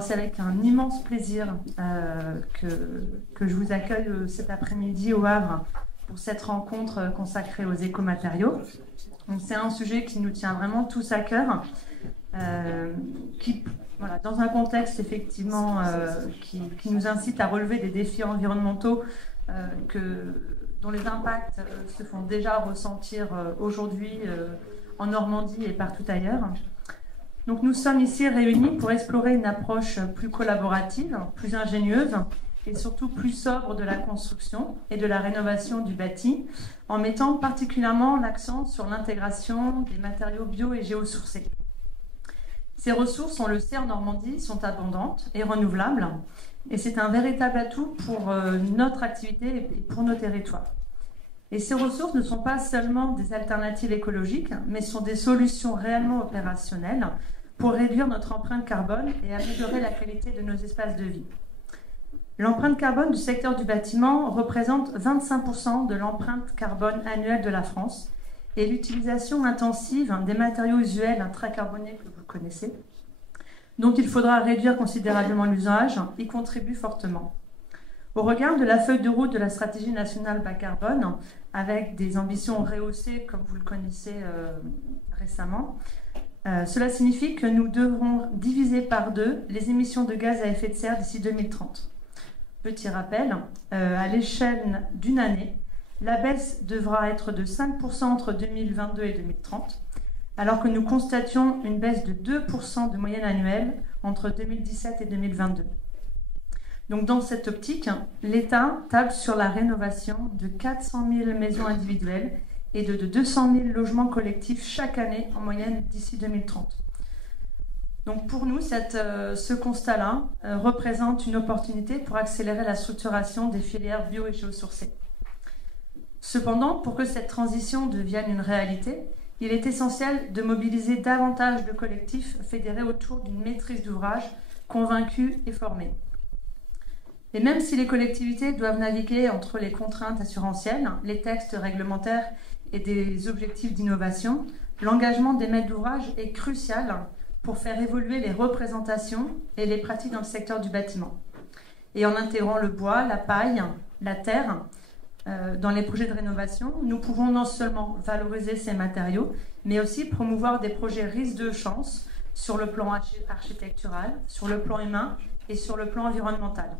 Alors c'est avec un immense plaisir que je vous accueille cet après-midi au Havre pour cette rencontre consacrée aux écomatériaux. C'est un sujet qui nous tient vraiment tous à cœur, voilà, dans un contexte effectivement qui nous incite à relever des défis environnementaux dont les impacts se font déjà ressentir aujourd'hui en Normandie et partout ailleurs. Donc nous sommes ici réunis pour explorer une approche plus collaborative, plus ingénieuse et surtout plus sobre de la construction et de la rénovation du bâti, en mettant particulièrement l'accent sur l'intégration des matériaux bio et géosourcés. Ces ressources, on le sait en Normandie, sont abondantes et renouvelables, et c'est un véritable atout pour notre activité et pour nos territoires. Et ces ressources ne sont pas seulement des alternatives écologiques, mais sont des solutions réellement opérationnelles pour réduire notre empreinte carbone et améliorer la qualité de nos espaces de vie. L'empreinte carbone du secteur du bâtiment représente 25% de l'empreinte carbone annuelle de la France, et l'utilisation intensive des matériaux usuels intracarbonés que vous connaissez, dont il faudra réduire considérablement l'usage, y contribue fortement. Au regard de la feuille de route de la stratégie nationale bas carbone, avec des ambitions rehaussées, comme vous le connaissez récemment, cela signifie que nous devrons diviser par 2 les émissions de gaz à effet de serre d'ici 2030. Petit rappel, à l'échelle d'une année, la baisse devra être de 5% entre 2022 et 2030, alors que nous constations une baisse de 2% de moyenne annuelle entre 2017 et 2022. Donc dans cette optique, l'État table sur la rénovation de 400 000 maisons individuelles et de 200 000 logements collectifs chaque année en moyenne d'ici 2030. Donc pour nous, ce constat-là représente une opportunité pour accélérer la structuration des filières bio et géosourcées. Cependant, pour que cette transition devienne une réalité, il est essentiel de mobiliser davantage de collectifs fédérés autour d'une maîtrise d'ouvrage convaincue et formée. Et même si les collectivités doivent naviguer entre les contraintes assurantielles, les textes réglementaires et des objectifs d'innovation, l'engagement des maîtres d'ouvrage est crucial pour faire évoluer les représentations et les pratiques dans le secteur du bâtiment. Et en intégrant le bois, la paille, la terre dans les projets de rénovation, nous pouvons non seulement valoriser ces matériaux, mais aussi promouvoir des projets risques de chance sur le plan architectural, sur le plan humain et sur le plan environnemental.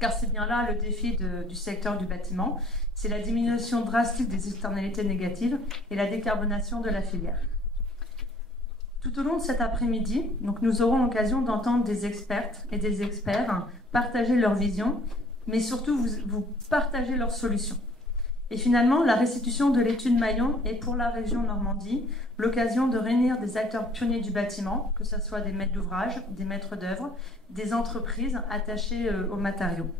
Car c'est bien là le défi du secteur du bâtiment, c'est la diminution drastique des externalités négatives et la décarbonation de la filière. Tout au long de cet après-midi, nous aurons l'occasion d'entendre des expertes et des experts partager leur vision, mais surtout vous partager leurs solutions. Et finalement, la restitution de l'étude Maillon est pour la région Normandie l'occasion de réunir des acteurs pionniers du bâtiment, que ce soit des maîtres d'ouvrage, des maîtres d'œuvre, des entreprises attachées aux matériaux.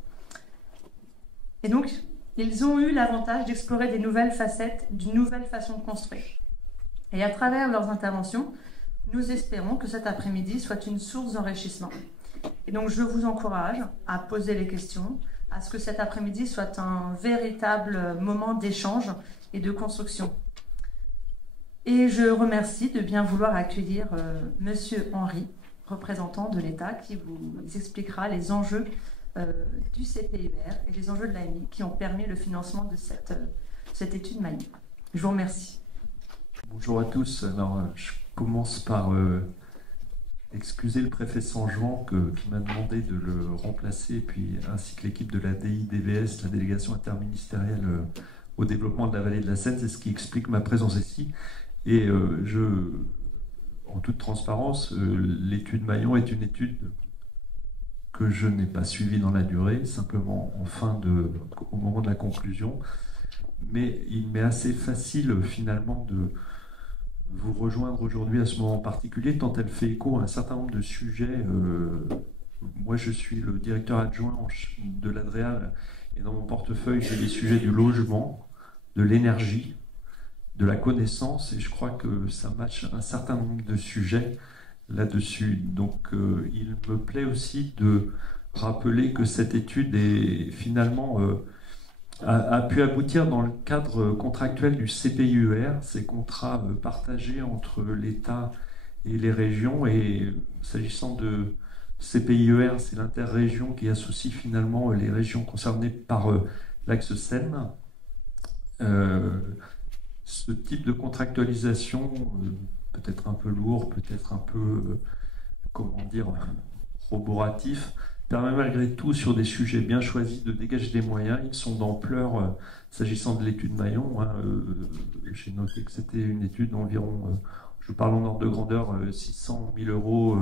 Et donc, ils ont eu l'avantage d'explorer des nouvelles facettes d'une nouvelle façon de construire. Et à travers leurs interventions, nous espérons que cet après-midi soit une source d'enrichissement. Et donc, je vous encourage à poser les questions, à ce que cet après-midi soit un véritable moment d'échange et de construction. Et je remercie de bien vouloir accueillir Monsieur Henry, représentant de l'État, qui vous expliquera les enjeux du CPUR et les enjeux de l'AMI qui ont permis le financement de cette étude Maillon. Je vous remercie. Bonjour à tous. Alors, je commence par excuser le préfet Sanjean qui m'a demandé de le remplacer, puis ainsi que l'équipe de la DIDVS, la délégation interministérielle au développement de la vallée de la Seine. C'est ce qui explique ma présence ici. Et en toute transparence, l'étude Maillon est une étude que je n'ai pas suivie dans la durée, simplement au moment de la conclusion. Mais il m'est assez facile finalement de vous rejoindre aujourd'hui à ce moment particulier, tant elle fait écho à un certain nombre de sujets. Moi, je suis le directeur adjoint de l'ADREAL, et dans mon portefeuille, j'ai les sujets du logement, de l'énergie, de la connaissance, et je crois que ça matche un certain nombre de sujets là-dessus. Donc, il me plaît aussi de rappeler que cette étude est finalement... a pu aboutir dans le cadre contractuel du CPUR, ces contrats partagés entre l'État et les régions. Et s'agissant de CPIER, c'est l'interrégion qui associe finalement les régions concernées par l'axe Seine. Ce type de contractualisation, peut-être un peu lourd, peut-être un peu, comment dire, roboratif, permet malgré tout, sur des sujets bien choisis, de dégager des moyens. Ils sont d'ampleur, s'agissant de l'étude Maillon. Hein, j'ai noté que c'était une étude d'environ, je parle en ordre de grandeur, 600 000 euros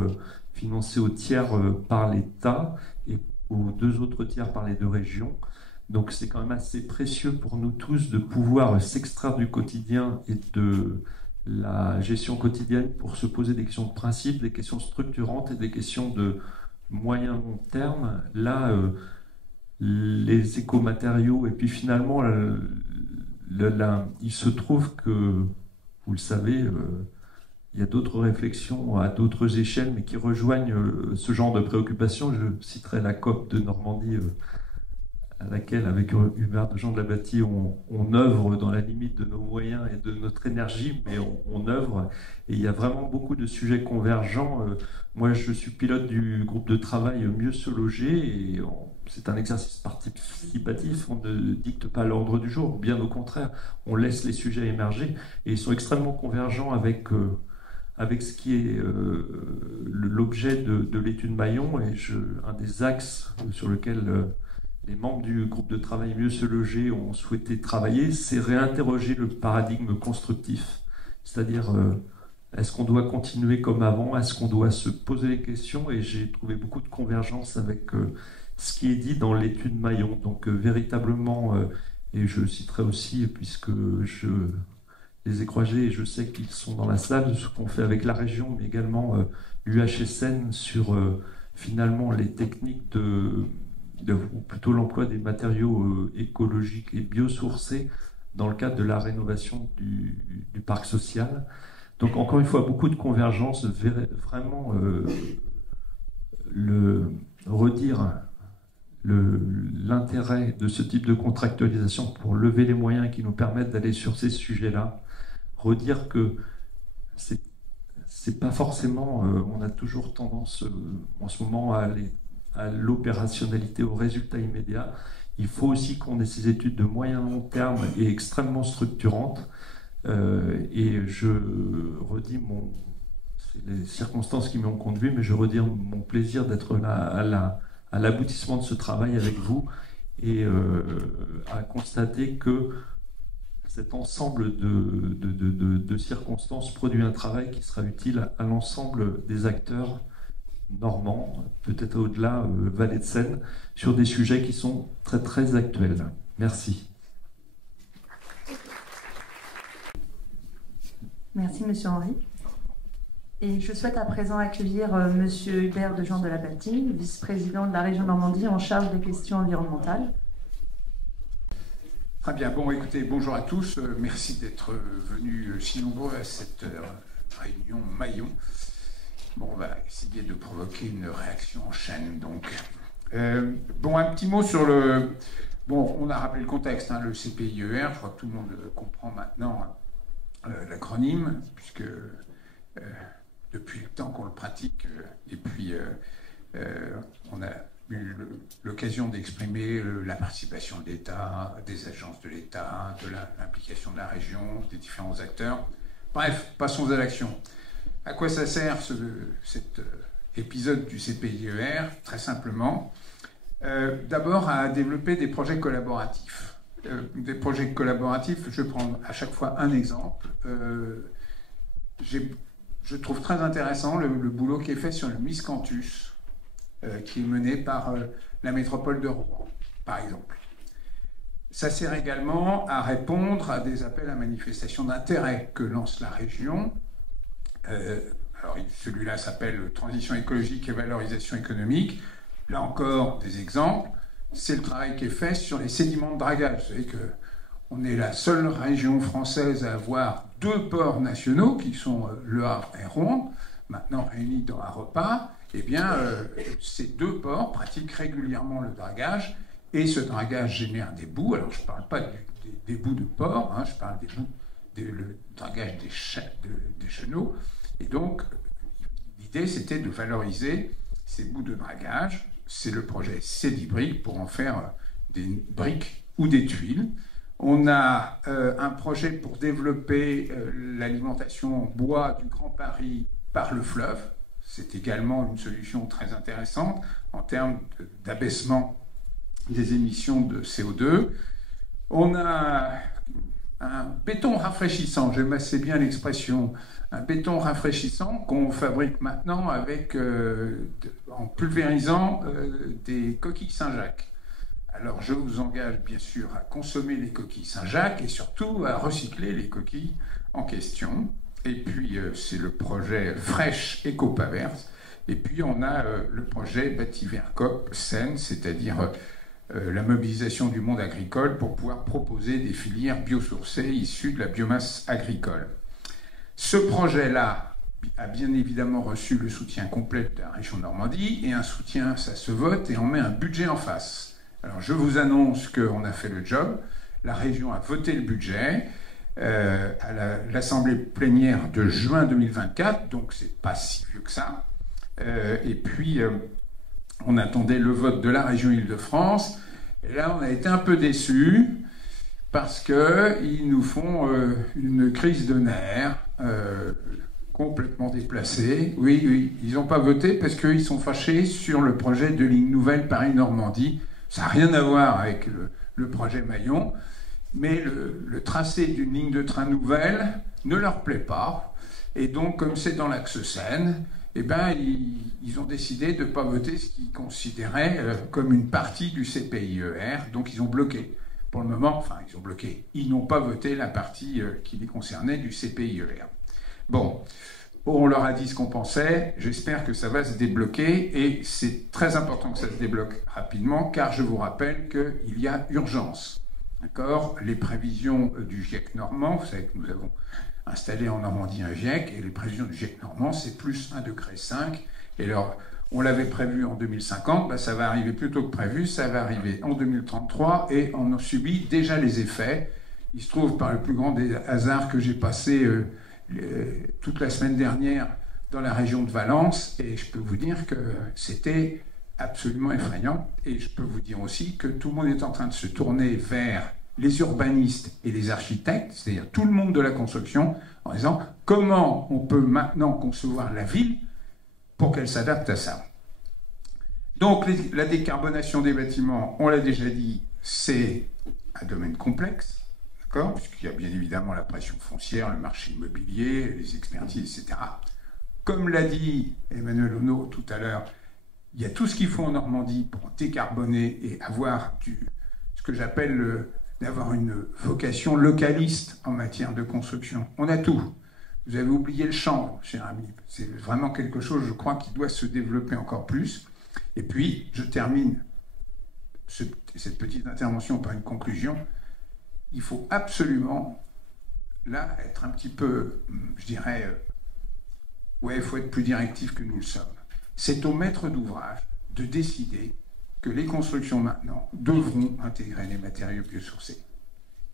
financée au tiers par l'État et aux 2 autres tiers par les 2 régions. Donc c'est quand même assez précieux pour nous tous de pouvoir s'extraire du quotidien et de la gestion quotidienne pour se poser des questions de principe, des questions structurantes et des questions de moyen long terme. Là, les écomatériaux, et puis finalement, il se trouve que, vous le savez, il y a d'autres réflexions à d'autres échelles, mais qui rejoignent ce genre de préoccupations. Je citerai la COP de Normandie, à laquelle, avec Hubert de Jean de la Bâtie, on œuvre dans la limite de nos moyens et de notre énergie, mais on œuvre. Et il y a vraiment beaucoup de sujets convergents. Moi, je suis pilote du groupe de travail Mieux se loger, et c'est un exercice participatif. On ne dicte pas l'ordre du jour, bien au contraire, on laisse les sujets émerger, et ils sont extrêmement convergents avec ce qui est l'objet de l'étude Maillon, et un des axes sur lequel les membres du groupe de travail Mieux se loger ont souhaité travailler, c'est réinterroger le paradigme constructif. C'est-à-dire, est-ce qu'on doit continuer comme avant? Est-ce qu'on doit se poser les questions? Et j'ai trouvé beaucoup de convergence avec ce qui est dit dans l'étude Maillon. Donc, véritablement, et je citerai aussi, puisque je les ai croisés et je sais qu'ils sont dans la salle, ce qu'on fait avec la région, mais également l'UHSN sur finalement les techniques ou plutôt l'emploi des matériaux écologiques et biosourcés dans le cadre de la rénovation du parc social. Donc encore une fois, beaucoup de convergence, vraiment redire l'intérêt de ce type de contractualisation pour lever les moyens qui nous permettent d'aller sur ces sujets-là, redire que c'est pas forcément, on a toujours tendance en ce moment à aller à l'opérationnalité, au résultat immédiat. Il faut aussi qu'on ait ces études de moyen long terme et extrêmement structurantes. Et je redis c'est les circonstances qui m'ont conduit, mais je redis mon plaisir d'être là à l'aboutissement de ce travail avec vous, et à constater que cet ensemble de circonstances produit un travail qui sera utile à l'ensemble des acteurs normands, peut-être au-delà, Vallée de Seine, sur des sujets qui sont très très actuels. Merci. Merci, Monsieur Henry. Et je souhaite à présent accueillir Monsieur Hubert de Jean de la Bâtie, vice-président de la région Normandie en charge des questions environnementales. Très bien. Bon, écoutez, bonjour à tous. Merci d'être venus si nombreux à cette réunion Maillon. Bon, on va essayer de provoquer une réaction en chaîne, donc. Bon, un petit mot sur le... Bon, on a rappelé le contexte, hein, le CPIER. Je crois que tout le monde comprend maintenant l'acronyme, puisque depuis le temps qu'on le pratique, et puis on a eu l'occasion d'exprimer la participation de l'État, des agences de l'État, de l'implication de la région, des différents acteurs. Bref, passons à l'action. À quoi ça sert cet épisode du CPIER? Très simplement, d'abord à développer des projets collaboratifs. Des projets collaboratifs, je vais prendre à chaque fois un exemple. Je trouve très intéressant le boulot qui est fait sur le Miscanthus, qui est mené par la métropole de Rouen, par exemple. Ça sert également à répondre à des appels à manifestation d'intérêt que lance la région. Alors celui-là s'appelle Transition écologique et valorisation économique. Là encore, des exemples. C'est le travail qui est fait sur les sédiments de dragage. Vous savez qu'on est la seule région française à avoir 2 ports nationaux, qui sont Le Havre et Rouen, maintenant réunis dans un repas. Eh bien, ces 2 ports pratiquent régulièrement le dragage, et ce dragage génère des boues. Alors, je ne parle pas des boues de porc, hein, je parle des boues, le dragage des chenaux. Et donc, l'idée, c'était de valoriser ces bouts de dragage, c'est le projet Cédibrick pour en faire des briques ou des tuiles. On a un projet pour développer l'alimentation en bois du Grand Paris par le fleuve. C'est également une solution très intéressante en termes d'abaissement des émissions de CO2. On a un béton rafraîchissant, j'aime assez bien l'expression, un béton rafraîchissant qu'on fabrique maintenant avec, en pulvérisant des coquilles Saint-Jacques. Alors je vous engage bien sûr à consommer les coquilles Saint-Jacques et surtout à recycler les coquilles en question. Et puis c'est le projet Fresh Eco-Paverse. Et puis on a le projet Bâti-Vert-Coop Seine, c'est-à-dire la mobilisation du monde agricole pour pouvoir proposer des filières biosourcées issues de la biomasse agricole. Ce projet-là a bien évidemment reçu le soutien complet de la région Normandie, et un soutien, ça se vote et on met un budget en face. Alors je vous annonce qu'on a fait le job, la région a voté le budget à l'Assemblée plénière de juin 2024, donc c'est pas si vieux que ça. Et puis on attendait le vote de la région Île-de-France, et là on a été un peu déçus parce qu'ils nous font une crise de nerfs complètement déplacée. Oui, oui, ils n'ont pas voté parce qu'ils sont fâchés sur le projet de ligne nouvelle Paris-Normandie. Ça n'a rien à voir avec le projet Maillon, mais le tracé d'une ligne de train nouvelle ne leur plaît pas. Et donc, comme c'est dans l'axe Seine, eh ben, ils ont décidé de ne pas voter ce qu'ils considéraient comme une partie du CPIER. Donc, ils ont bloqué. Pour le moment, enfin, ils ont bloqué. Ils n'ont pas voté la partie qui les concernait du CPIER. Bon, on leur a dit ce qu'on pensait. J'espère que ça va se débloquer. Et c'est très important que ça se débloque rapidement, car je vous rappelle qu'il y a urgence. D'accord ? Les prévisions du GIEC normand, vous savez que nous avons installé en Normandie un GIEC, et les prévisions du GIEC normand, c'est plus 1,5 degré. Et alors, on l'avait prévu en 2050, ben ça va arriver plus tôt que prévu, ça va arriver en 2033, et on en subit déjà les effets. Il se trouve, par le plus grand des hasards, que j'ai passé toute la semaine dernière dans la région de Valence, et je peux vous dire que c'était absolument effrayant. Et je peux vous dire aussi que tout le monde est en train de se tourner vers les urbanistes et les architectes, c'est-à-dire tout le monde de la construction, en disant comment on peut maintenant concevoir la ville pour qu'elle s'adapte à ça. Donc la décarbonation des bâtiments, on l'a déjà dit, c'est un domaine complexe, d'accord, puisqu'il y a bien évidemment la pression foncière, le marché immobilier, les expertises, etc. Comme l'a dit Emmanuel Ono tout à l'heure, il y a tout ce qu'il faut en Normandie pour décarboner et avoir ce que j'appelle d'avoir une vocation localiste en matière de construction. On a tout. Vous avez oublié le chanvre, cher ami. C'est vraiment quelque chose, je crois, qui doit se développer encore plus. Et puis, je termine cette petite intervention par une conclusion. Il faut absolument, là, être un petit peu, je dirais, ouais, il faut être plus directif que nous le sommes. C'est au maître d'ouvrage de décider que les constructions maintenant devront intégrer les matériaux biosourcés.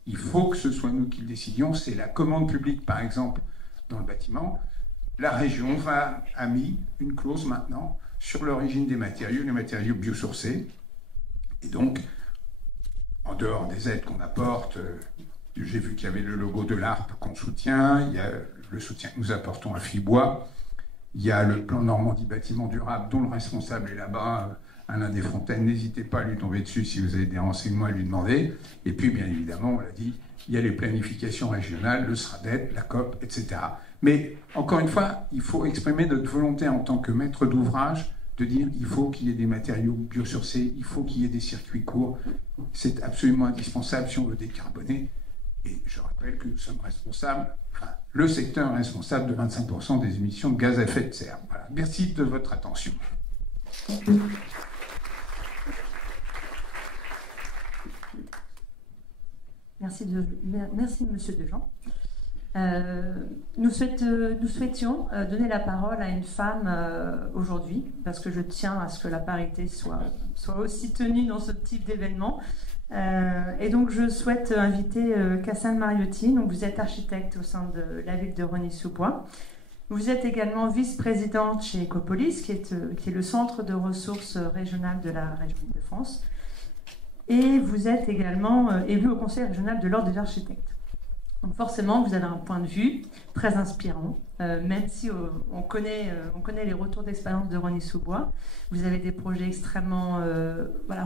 Il faut que ce soit nous qui le décidions. C'est la commande publique, par exemple, dans le bâtiment. La région a mis une clause maintenant sur l'origine des matériaux, les matériaux biosourcés. Et donc, en dehors des aides qu'on apporte, j'ai vu qu'il y avait le logo de l'ARP qu'on soutient, il y a le soutien que nous apportons à Fibois, il y a le plan Normandie Bâtiment Durable dont le responsable est là-bas, Alain Desfontaines. N'hésitez pas à lui tomber dessus si vous avez des renseignements à lui demander. Et puis, bien évidemment, on l'a dit, il y a les planifications régionales, le SRADET, la COP, etc. Mais, encore une fois, il faut exprimer notre volonté en tant que maître d'ouvrage de dire il faut qu'il y ait des matériaux biosourcés, il faut qu'il y ait des circuits courts. C'est absolument indispensable si on veut décarboner. Et je rappelle que nous sommes responsables, enfin, le secteur est responsable de 25% des émissions de gaz à effet de serre. Voilà. Merci de votre attention. Merci Monsieur Dejean. Nous souhaitions donner la parole à une femme aujourd'hui, parce que je tiens à ce que la parité soit aussi tenue dans ce type d'événement. Et donc je souhaite inviter Cassane Mariotti. Donc vous êtes architecte au sein de la ville de Rosny-sous-Bois. Vous êtes également vice-présidente chez Ecopolis, qui est le centre de ressources régional de la région Île-de-France. Et vous êtes également élu au Conseil régional de l'Ordre des architectes. Donc forcément, vous avez un point de vue très inspirant, même si on connaît les retours d'expérience de Rosny-sous-Bois. Vous avez des projets extrêmement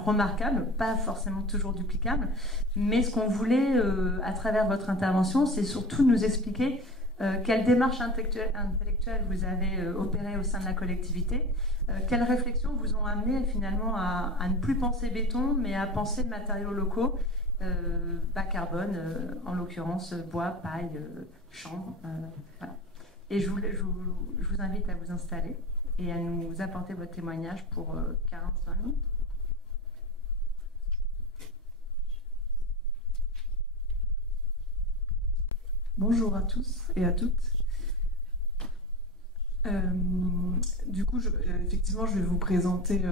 remarquables, pas forcément toujours duplicables. Mais ce qu'on voulait, à travers votre intervention, c'est surtout nous expliquer quelle démarche intellectuelle vous avez opérée au sein de la collectivité, quelles réflexions vous ont amené finalement à ne plus penser béton, mais à penser de matériaux locaux, bas carbone, en l'occurrence bois, paille, chanvre. Voilà. Et je vous invite à vous installer et à nous apporter votre témoignage pour 45 minutes. Bonjour à tous et à toutes. Du coup, effectivement, je vais vous présenter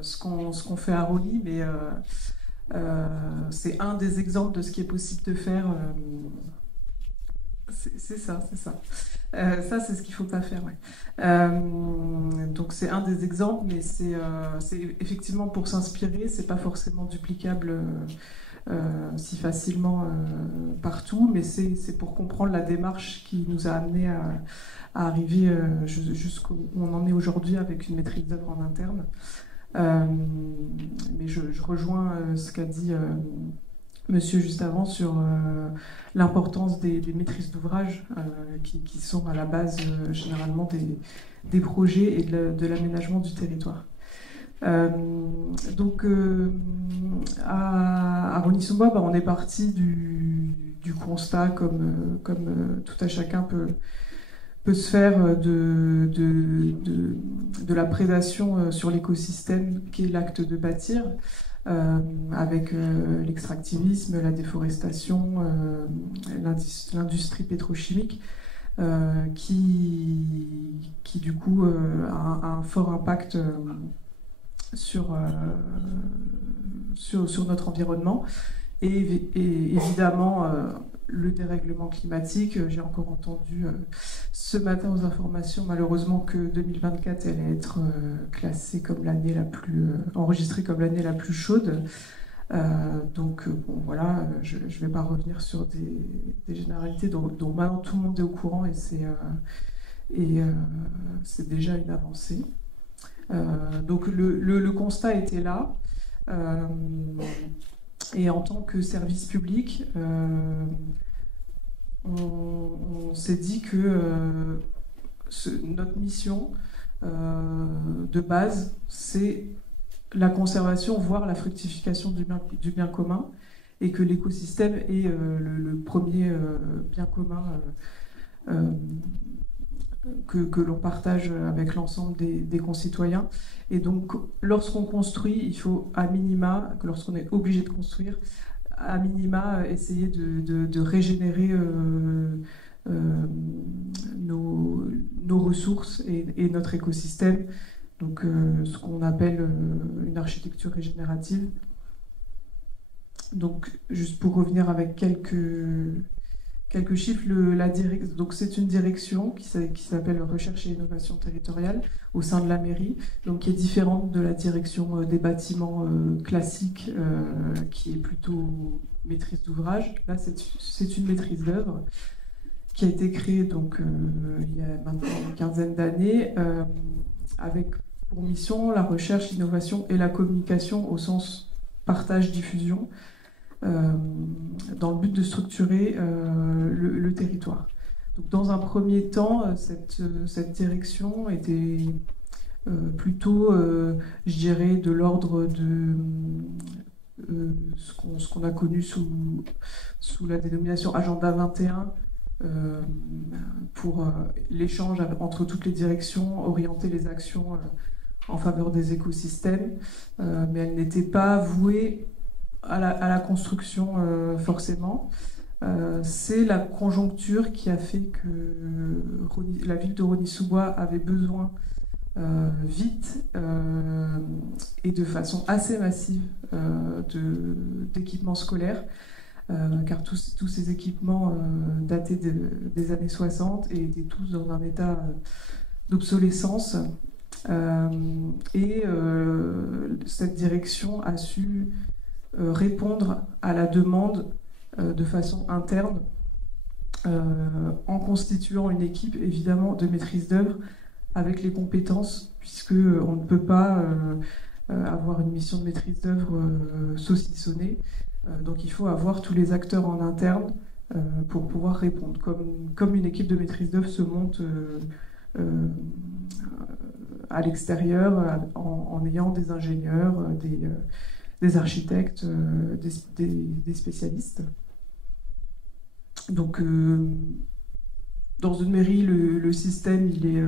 ce qu'on fait à Rosny, mais c'est un des exemples de ce qui est possible de faire. C'est ça. Ça, c'est ce qu'il ne faut pas faire. Ouais. Donc, c'est un des exemples, mais c'est effectivement pour s'inspirer. C'est pas forcément duplicable si facilement partout, mais c'est pour comprendre la démarche qui nous a amené à arriver jusqu'où on en est aujourd'hui avec une maîtrise d'œuvre en interne. Mais je rejoins ce qu'a dit monsieur juste avant sur l'importance des maîtrises d'ouvrage qui sont à la base généralement des projets et de l'aménagement du territoire. Donc à Rosny-sous-Bois, on est parti du constat comme tout à chacun peut se faire de la prédation sur l'écosystème qui est l'acte de bâtir, avec l'extractivisme, la déforestation, l'industrie pétrochimique, qui du coup a un fort impact sur notre environnement et évidemment le dérèglement climatique. J'ai encore entendu ce matin aux informations malheureusement que 2024 allait être classée comme l'année la plus enregistrée comme l'année la plus chaude. Donc bon voilà, je ne vais pas revenir sur des généralités dont maintenant tout le monde est au courant et c'est déjà une avancée. Donc le constat était là, et en tant que service public, on s'est dit que notre mission de base, c'est la conservation, voire la fructification du bien commun, et que l'écosystème est le premier bien commun que l'on partage avec l'ensemble des concitoyens. Et donc, lorsqu'on construit, il faut à minima, lorsqu'on est obligé de construire, à minima essayer de régénérer nos ressources et notre écosystème. Donc, ce qu'on appelle une architecture régénérative. Donc, juste pour revenir avec quelques chiffres, donc c'est une direction qui s'appelle Recherche et Innovation Territoriale au sein de la mairie, donc qui est différente de la direction des bâtiments classique, qui est plutôt maîtrise d'ouvrage. Là, c'est une maîtrise d'œuvre qui a été créée donc, il y a maintenant une quinzaine d'années, avec pour mission la recherche, l'innovation et la communication au sens partage-diffusion, dans le but de structurer le territoire. Donc, dans un premier temps, cette direction était plutôt, je dirais, de l'ordre de ce qu'on a connu sous la dénomination Agenda 21, pour l'échange entre toutes les directions, orienter les actions en faveur des écosystèmes, mais elle n'était pas vouée à la construction forcément. C'est la conjoncture qui a fait que la ville de Rosny-sous-Bois avait besoin vite et de façon assez massive d'équipements scolaires. car tous ces équipements dataient des années 60 et étaient tous dans un état d'obsolescence. Cette direction a su répondre à la demande de façon interne en constituant une équipe évidemment de maîtrise d'œuvre avec les compétences, puisque on ne peut pas avoir une mission de maîtrise d'œuvre saucissonnée. Donc il faut avoir tous les acteurs en interne pour pouvoir répondre. Comme une équipe de maîtrise d'œuvre se monte à l'extérieur en ayant des ingénieurs, des architectes, des spécialistes. Donc dans une mairie, le système il est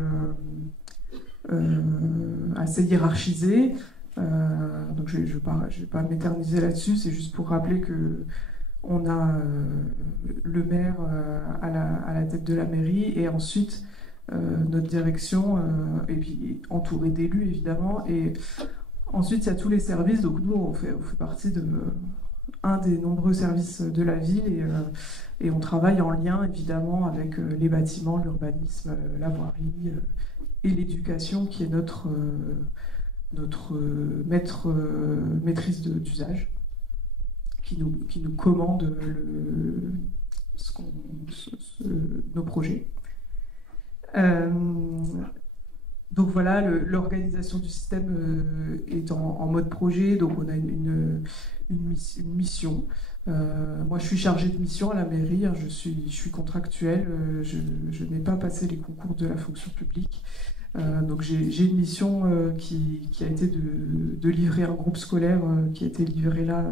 assez hiérarchisé. Donc je vais pas m'éterniser là-dessus, c'est juste pour rappeler que on a le maire à la tête de la mairie et ensuite notre direction, et puis entouré d'élus évidemment, et ensuite il y a tous les services. Donc nous on fait partie de un des nombreux services de la ville et on travaille en lien évidemment avec les bâtiments, l'urbanisme, la voirie et l'éducation qui est notre maîtrise d'usage, qui nous commande nos projets. Donc voilà, l'organisation du système est en mode projet, donc on a une mission. Moi je suis chargée de mission à la mairie, hein, je suis contractuelle, je n'ai pas passé les concours de la fonction publique. Donc j'ai une mission qui a été de livrer un groupe scolaire qui a été livré là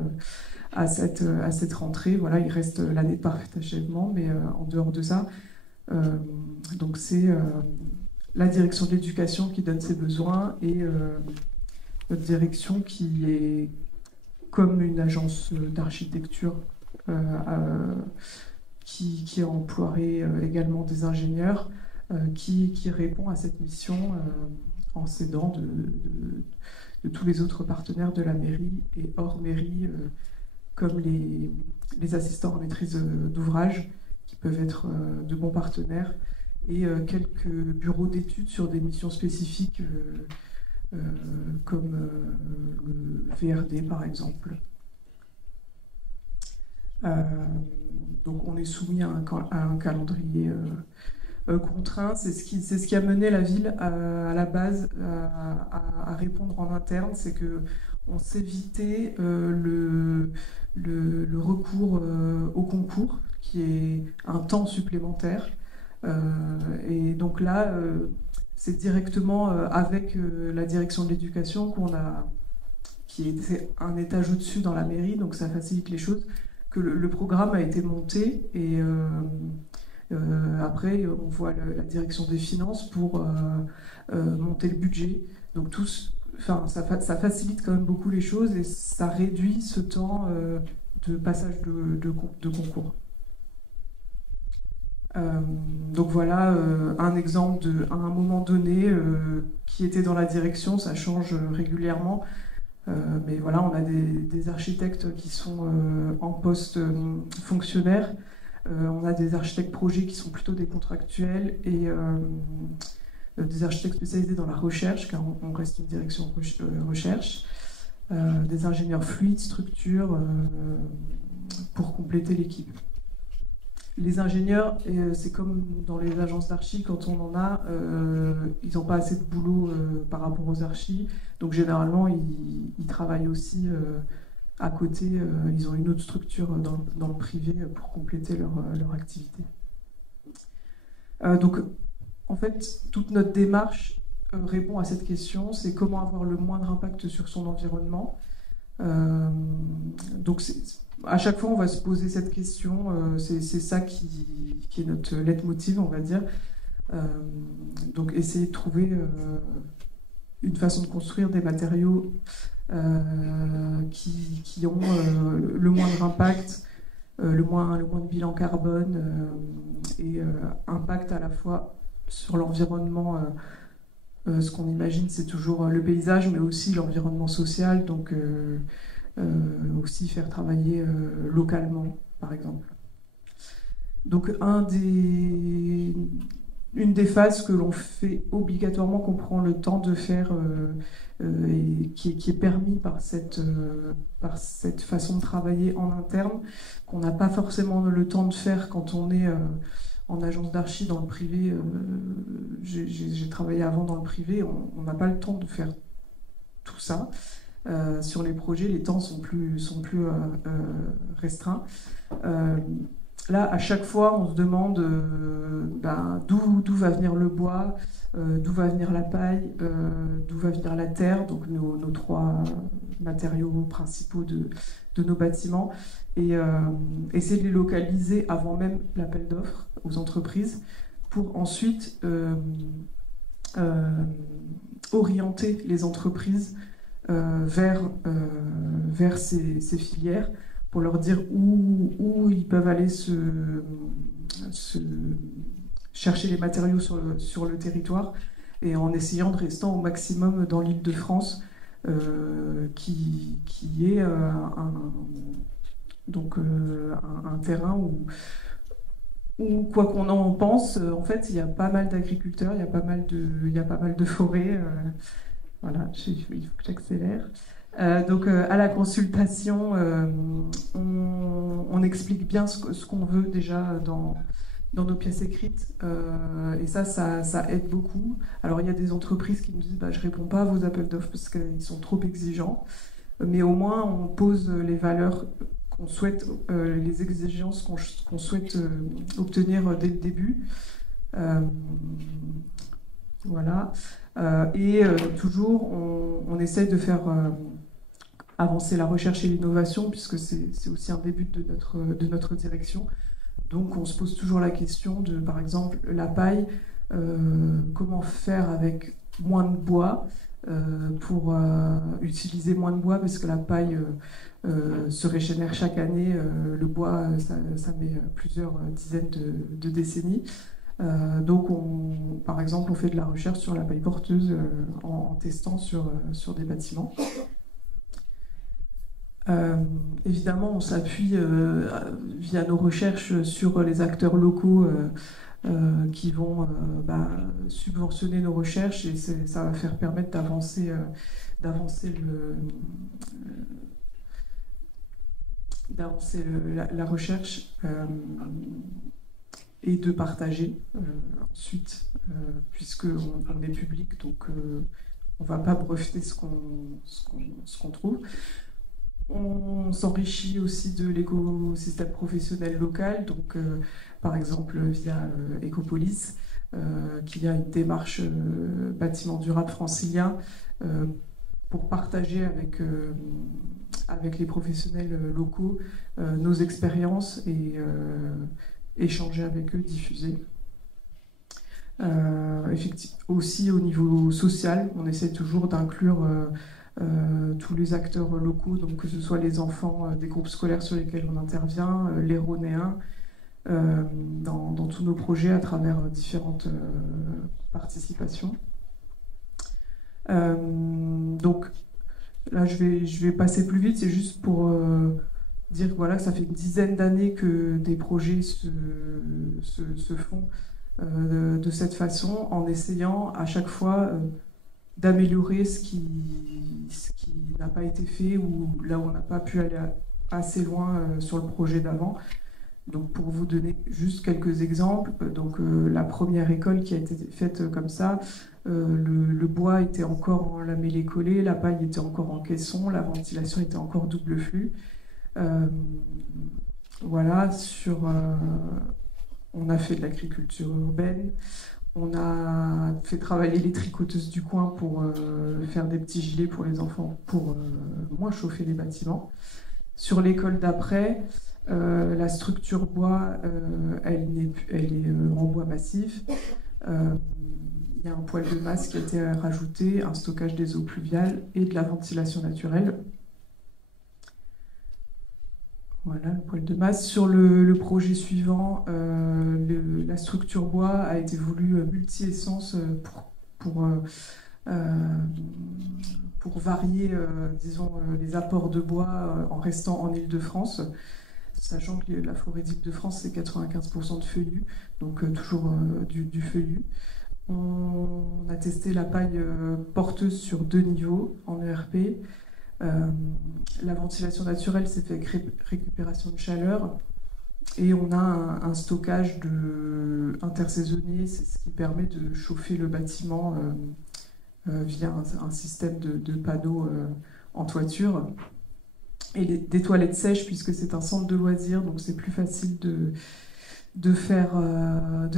à cette rentrée. Voilà, il reste l'année de parfait achèvement, mais en dehors de ça, donc c'est la direction de l'éducation qui donne ses besoins et notre direction qui est comme une agence d'architecture qui emploierait également des ingénieurs. Qui répond à cette mission en s'aidant de tous les autres partenaires de la mairie et hors mairie, comme les assistants en maîtrise d'ouvrage, qui peuvent être de bons partenaires, et quelques bureaux d'études sur des missions spécifiques, comme le VRD par exemple. Donc on est soumis à un calendrier contraint, c'est ce qui a mené la ville à la base à répondre en interne, c'est que on s'évitait le recours au concours, qui est un temps supplémentaire. Et donc là, c'est directement avec la direction de l'éducation qui est un étage au-dessus dans la mairie, donc ça facilite les choses, que le programme a été monté et après, on voit la direction des finances pour monter le budget. Donc ça facilite quand même beaucoup les choses et ça réduit ce temps de passage de concours. Donc voilà un exemple à un moment donné qui était dans la direction, ça change régulièrement. Mais voilà, on a des architectes qui sont en poste fonctionnaire. On a des architectes projets qui sont plutôt des contractuels et des architectes spécialisés dans la recherche, car on reste une direction recherche, des ingénieurs fluides, structures, pour compléter l'équipe. Les ingénieurs, c'est comme dans les agences d'archi, quand on en a, ils n'ont pas assez de boulot par rapport aux archis, donc généralement ils travaillent aussi à côté, ils ont une autre structure dans le privé pour compléter leur activité. Donc, en fait, toute notre démarche répond à cette question, c'est comment avoir le moindre impact sur son environnement. Donc, à chaque fois, on va se poser cette question, c'est ça qui est notre leitmotiv, on va dire. Donc, essayer de trouver une façon de construire des matériaux qui ont le moindre impact, le moins de bilan carbone et impact à la fois sur l'environnement. Ce qu'on imagine, c'est toujours le paysage, mais aussi l'environnement social, donc aussi faire travailler localement par exemple. Donc une des phases que l'on fait obligatoirement, qu'on prend le temps de faire, et qui est permis par cette façon de travailler en interne, qu'on n'a pas forcément le temps de faire quand on est en agence d'archi dans le privé. J'ai travaillé avant dans le privé, on n'a pas le temps de faire tout ça. Sur les projets, les temps sont plus restreints. Là, à chaque fois, on se demande d'où va venir le bois, d'où va venir la paille, d'où va venir la terre, donc nos 3 matériaux principaux de nos bâtiments, et essayer de les localiser avant même l'appel d'offres aux entreprises, pour ensuite orienter les entreprises vers ces filières, pour leur dire où ils peuvent aller chercher les matériaux sur le territoire, et en essayant de rester au maximum dans l'Île-de-France, qui est un terrain où, quoi qu'on en pense, en fait, il y a pas mal d'agriculteurs, il y a pas mal de forêts. Voilà, il faut que j'accélère. Donc à la consultation, on explique bien ce qu'on veut déjà dans nos pièces écrites, et ça aide beaucoup. Alors il y a des entreprises qui nous disent je ne réponds pas à vos appels d'offres parce qu'ils sont trop exigeants, mais au moins on pose les valeurs qu'on souhaite, les exigences qu'on souhaite obtenir dès le début. Voilà. Toujours on essaye de faire avancer la recherche et l'innovation, puisque c'est aussi un des buts de notre direction. Donc on se pose toujours la question de, par exemple, la paille, comment faire avec moins de bois pour utiliser moins de bois, parce que la paille se régénère chaque année. Le bois, ça met plusieurs dizaines de décennies. Donc par exemple, on fait de la recherche sur la paille porteuse en testant sur des bâtiments. Évidemment, on s'appuie via nos recherches sur les acteurs locaux qui vont subventionner nos recherches, et ça va faire permettre d'avancer la recherche, et de partager ensuite, puisqu'on est public, donc on ne va pas breveter ce qu'on trouve. On s'enrichit aussi de l'écosystème professionnel local, donc par exemple via Ecopolis, qui a une démarche bâtiment durable francilien, pour partager avec les professionnels locaux nos expériences, et échanger avec eux, diffuser. Effectivement, aussi au niveau social, on essaie toujours d'inclure tous les acteurs locaux, donc que ce soit les enfants des groupes scolaires sur lesquels on intervient, les Rhonéens, dans tous nos projets à travers différentes participations. Donc là, je vais passer plus vite, c'est juste pour dire que voilà, ça fait une dizaine d'années que des projets se font de cette façon, en essayant à chaque fois d'améliorer ce qui n'a pas été fait, ou là où on n'a pas pu aller assez loin sur le projet d'avant. Donc pour vous donner juste quelques exemples, donc la première école qui a été faite comme ça, le bois était encore en lamellé-collé, la paille était encore en caisson, la ventilation était encore double flux. Voilà, on a fait de l'agriculture urbaine, on a fait travailler les tricoteuses du coin pour faire des petits gilets pour les enfants, pour moins chauffer les bâtiments. Sur l'école d'après, la structure bois, elle est en bois massif. Il y a un poêle de masse qui a été rajouté, un stockage des eaux pluviales et de la ventilation naturelle. Voilà, le poêle de masse. Sur le projet suivant, la structure bois a été voulue multi-essence pour varier, disons, les apports de bois en restant en Île-de-France. sachant que la forêt d'Île-de-France, c'est 95% de feuillus, donc toujours du feuillu. On a testé la paille porteuse sur 2 niveaux en ERP. La ventilation naturelle s'est fait avec récupération de chaleur. Et on a un stockage intersaisonnier, c'est ce qui permet de chauffer le bâtiment via un système de panneaux en toiture. Et des toilettes sèches, puisque c'est un centre de loisirs, donc c'est plus facile de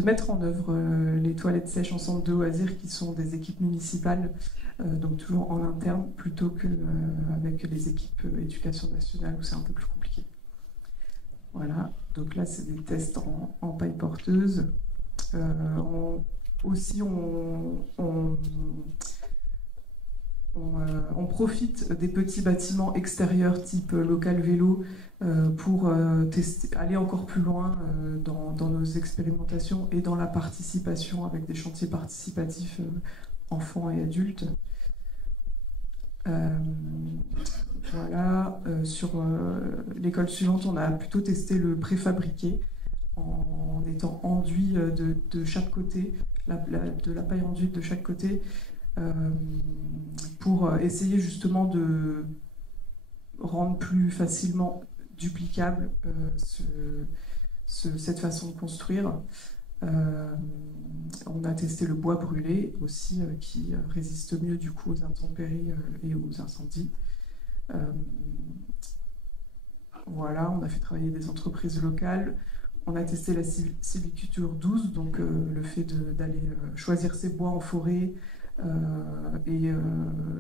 mettre en œuvre les toilettes sèches en centre de loisirs, qui sont des équipes municipales, donc toujours en interne, plutôt qu'avec les équipes éducation nationale, où c'est un peu plus compliqué. Voilà, donc là c'est des tests en paille porteuse. On profite des petits bâtiments extérieurs type local vélo pour aller encore plus loin dans nos expérimentations et dans la participation avec des chantiers participatifs enfants et adultes. Voilà, sur l'école suivante, on a plutôt testé le préfabriqué en étant enduit de chaque côté, de la paille enduite de chaque côté, pour essayer justement de rendre plus facilement duplicable cette façon de construire. On a testé le bois brûlé aussi, qui résiste mieux du coup aux intempéries et aux incendies. Voilà, on a fait travailler des entreprises locales. On a testé la sylviculture douce, donc le fait d'aller choisir ses bois en forêt et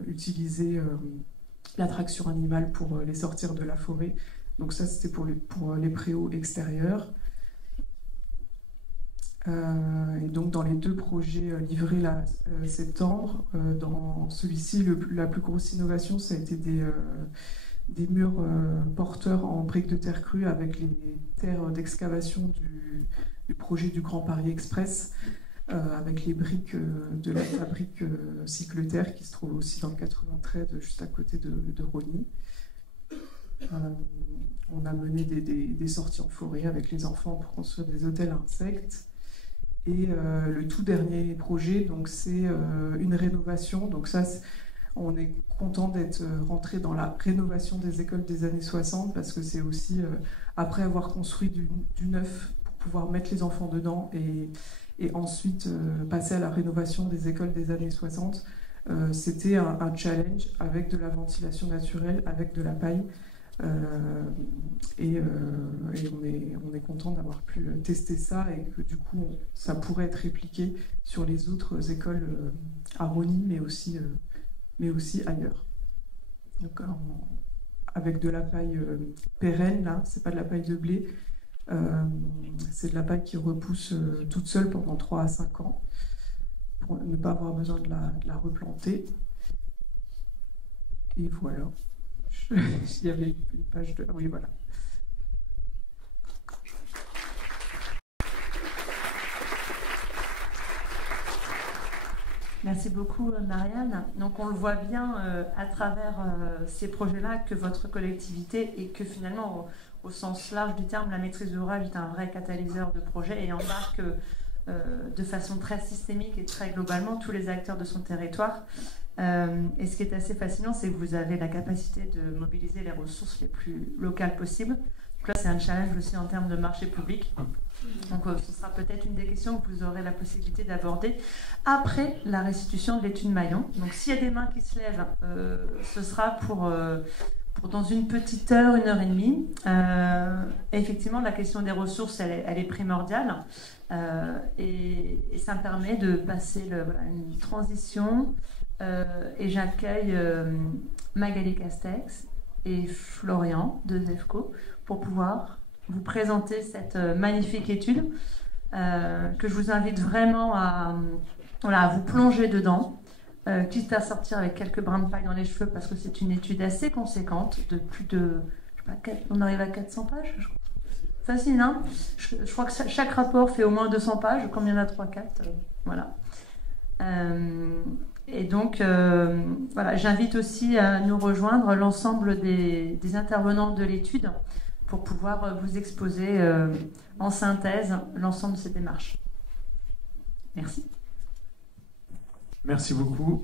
utiliser l'attraction animale pour les sortir de la forêt. Donc ça, c'était pour les préaux extérieurs. Et donc dans les 2 projets livrés là, septembre, dans celui-ci, la plus grosse innovation, ça a été des murs porteurs en briques de terre crue avec les terres d'excavation du projet du Grand Paris Express, avec les briques de la fabrique Cycleterre qui se trouve aussi dans le 93, juste à côté de Rosny. On a mené des sorties en forêt avec les enfants pour construire des hôtels à insectes. Et le tout dernier projet, donc c'est une rénovation. Donc ça, on est content d'être rentré dans la rénovation des écoles des années 60, parce que c'est aussi, après avoir construit du neuf pour pouvoir mettre les enfants dedans et ensuite passer à la rénovation des écoles des années 60, c'était un challenge avec de la ventilation naturelle, avec de la paille. Et on est content d'avoir pu tester ça et que du coup ça pourrait être répliqué sur les autres écoles à Rosny, mais aussi ailleurs. Donc, avec de la paille pérenne, là, c'est pas de la paille de blé, c'est de la paille qui repousse toute seule pendant 3 à 5 ans pour ne pas avoir besoin de la replanter. Et voilà. Il y avait une page de... Oui, voilà. Merci beaucoup, Marianne. Donc, on le voit bien à travers ces projets-là que votre collectivité et que finalement, au sens large du terme, la maîtrise d'ouvrage est un vrai catalyseur de projet et embarque de façon très systémique et très globalement tous les acteurs de son territoire. Et ce qui est assez fascinant, c'est que vous avez la capacité de mobiliser les ressources les plus locales possibles. Donc là, c'est un challenge aussi en termes de marché public. Donc ce sera peut-être une des questions que vous aurez la possibilité d'aborder après la restitution de l'étude Maillon. Donc s'il y a des mains qui se lèvent, ce sera pour dans une petite heure, 1 heure et demie. Effectivement, la question des ressources, elle est primordiale. Et ça me permet de passer une transition. Et j'accueille Magali Castex et Florian de ZEFCO pour pouvoir vous présenter cette magnifique étude que je vous invite vraiment à vous plonger dedans, quitte à sortir avec quelques brins de paille dans les cheveux parce que c'est une étude assez conséquente de plus de, je sais pas, on arrive à 400 pages, je crois. Facile, hein? Je crois que chaque rapport fait au moins 200 pages, comme il y en a 3-4, voilà. Et donc, voilà, j'invite aussi à nous rejoindre l'ensemble des intervenants de l'étude pour pouvoir vous exposer en synthèse l'ensemble de ces démarches. Merci. Merci beaucoup.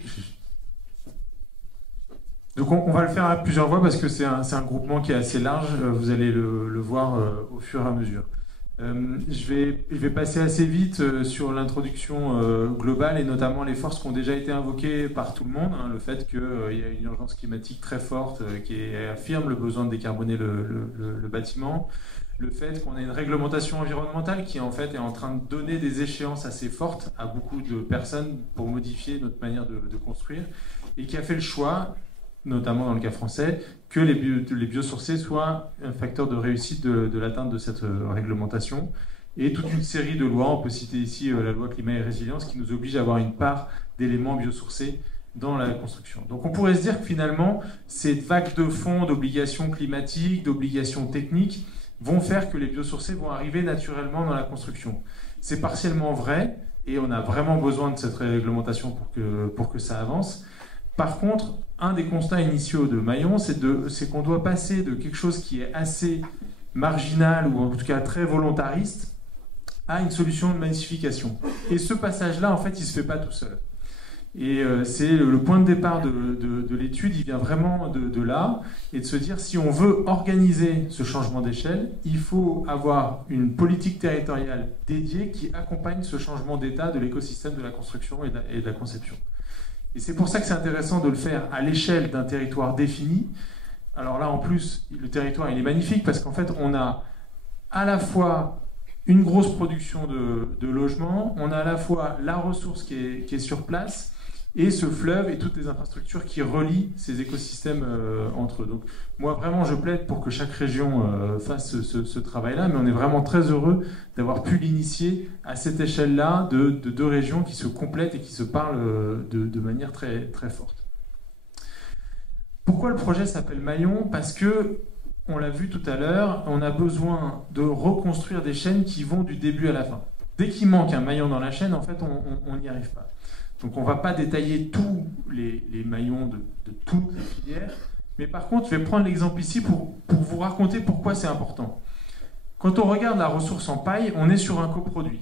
Donc on va le faire à plusieurs voix parce que c'est un groupement qui est assez large. Vous allez le voir au fur et à mesure. Je vais passer assez vite sur l'introduction globale et notamment les forces qui ont déjà été invoquées par tout le monde. Le fait qu'il y a une urgence climatique très forte qui affirme le besoin de décarboner le bâtiment. Le fait qu'on ait une réglementation environnementale qui en fait est en train de donner des échéances assez fortes à beaucoup de personnes pour modifier notre manière de construire et qui a fait le choix, notamment dans le cas français, que les biosourcés soient un facteur de réussite de l'atteinte de cette réglementation. Et toute une série de lois, on peut citer ici la loi climat et résilience, qui nous oblige à avoir une part d'éléments biosourcés dans la construction. Donc on pourrait se dire que finalement, ces vagues de fond d'obligations climatiques, d'obligations techniques, vont faire que les biosourcés vont arriver naturellement dans la construction. C'est partiellement vrai, et on a vraiment besoin de cette réglementation pour que ça avance. Par contre, un des constats initiaux de Maillon, c'est qu'on doit passer de quelque chose qui est assez marginal, ou en tout cas très volontariste, à une solution de massification. Et ce passage-là, en fait, il ne se fait pas tout seul. Et c'est le point de départ de l'étude, il vient vraiment de là, et de se dire, si on veut organiser ce changement d'échelle, il faut avoir une politique territoriale dédiée qui accompagne ce changement d'état de l'écosystème de la construction et de la conception. Et c'est pour ça que c'est intéressant de le faire à l'échelle d'un territoire défini. Alors là, en plus, le territoire, il est magnifique parce qu'en fait, on a à la fois une grosse production de logements, on a à la fois la ressource qui est sur place, et ce fleuve et toutes les infrastructures qui relient ces écosystèmes entre eux. Donc moi vraiment je plaide pour que chaque région fasse ce travail-là, mais on est vraiment très heureux d'avoir pu l'initier à cette échelle-là de deux régions qui se complètent et qui se parlent de manière très, très forte. Pourquoi le projet s'appelle Maillon? Parce que, on l'a vu tout à l'heure, on a besoin de reconstruire des chaînes qui vont du début à la fin. Dès qu'il manque un maillon dans la chaîne, en fait on n'y arrive pas. Donc on ne va pas détailler tous les maillons de toutes les filières, mais par contre, je vais prendre l'exemple ici pour vous raconter pourquoi c'est important. Quand on regarde la ressource en paille, on est sur un coproduit.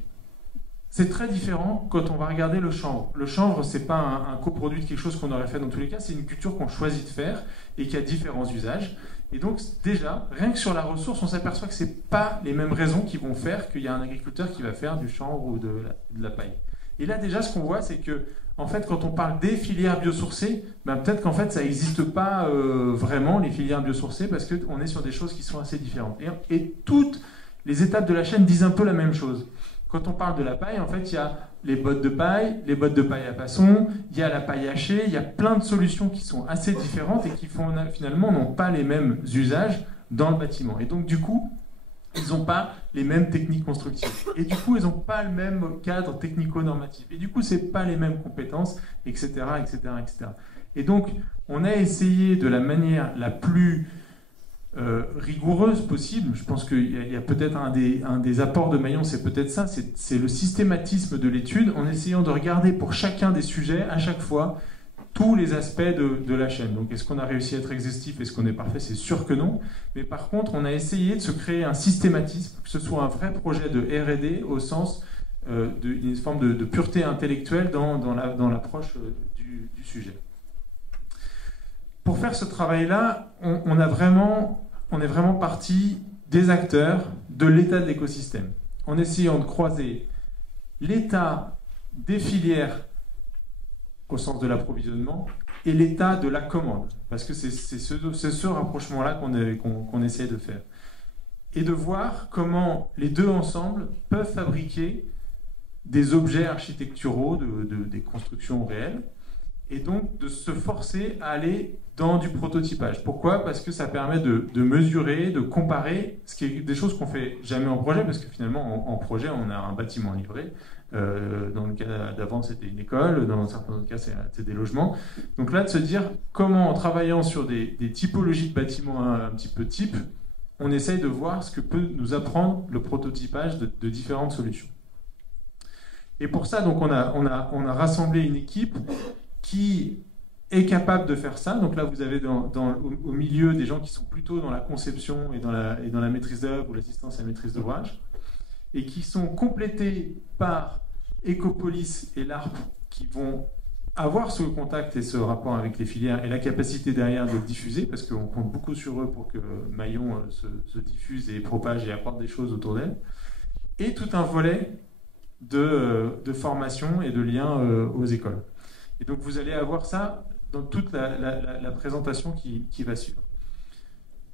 C'est très différent quand on va regarder le chanvre. Le chanvre, ce n'est pas un coproduit de quelque chose qu'on aurait fait dans tous les cas, c'est une culture qu'on choisit de faire et qui a différents usages. Et donc déjà, rien que sur la ressource, on s'aperçoit que ce n'est pas les mêmes raisons qui vont faire qu'il y a un agriculteur qui va faire du chanvre ou de la paille. Et là, déjà, ce qu'on voit, c'est que, en fait, quand on parle des filières biosourcées, ben, peut-être qu'en fait, ça n'existe pas vraiment, les filières biosourcées, parce qu'on est sur des choses qui sont assez différentes. Et toutes les étapes de la chaîne disent un peu la même chose. Quand on parle de la paille, en fait, il y a les bottes de paille à passons, il y a la paille hachée, il y a plein de solutions qui sont assez différentes et qui, finalement, n'ont pas les mêmes usages dans le bâtiment. Et donc, du coup, ils n'ont pas les mêmes techniques constructives. Et du coup, ils n'ont pas le même cadre technico-normatif. Et du coup, ce n'est pas les mêmes compétences, etc., etc., etc. Et donc, on a essayé de la manière la plus rigoureuse possible. Je pense qu'il y a peut-être un des apports de Maillon, c'est peut-être ça, c'est le systématisme de l'étude, en essayant de regarder pour chacun des sujets, à chaque fois, tous les aspects de la chaîne. Donc, est-ce qu'on a réussi à être exhaustif? Est-ce qu'on est parfait? C'est sûr que non. Mais par contre, on a essayé de se créer un systématisme, que ce soit un vrai projet de R&D au sens d'une forme de pureté intellectuelle dans l'approche du sujet. Pour faire ce travail-là, on est vraiment parti des acteurs, de l'état de l'écosystème, en essayant de croiser l'état des filières au sens de l'approvisionnement, et l'état de la commande. Parce que c'est ce rapprochement-là qu'on essaie de faire. Et de voir comment les deux ensemble peuvent fabriquer des objets architecturaux, des constructions réelles, et donc de se forcer à aller dans du prototypage. Pourquoi? Parce que ça permet de mesurer, de comparer, ce qui est des choses qu'on fait jamais en projet, parce que finalement, en projet, on a un bâtiment livré. Dans le cas d'avant, c'était une école, dans certains autres cas, c'est des logements. Donc là, de se dire comment, en travaillant sur des typologies de bâtiments un petit peu type, on essaye de voir ce que peut nous apprendre le prototypage de différentes solutions. Et pour ça, donc, on a rassemblé une équipe qui est capable de faire ça. Donc là, vous avez au milieu des gens qui sont plutôt dans la conception et dans la maîtrise d'œuvre ou l'assistance à la maîtrise d'ouvrage, et qui sont complétés par Ecopolis et l'ARP, qui vont avoir ce contact et ce rapport avec les filières et la capacité derrière de le diffuser, parce qu'on compte beaucoup sur eux pour que Maillon se diffuse et propage et apporte des choses autour d'elle, et tout un volet de formation et de lien aux écoles. Et donc vous allez avoir ça dans toute la présentation qui va suivre.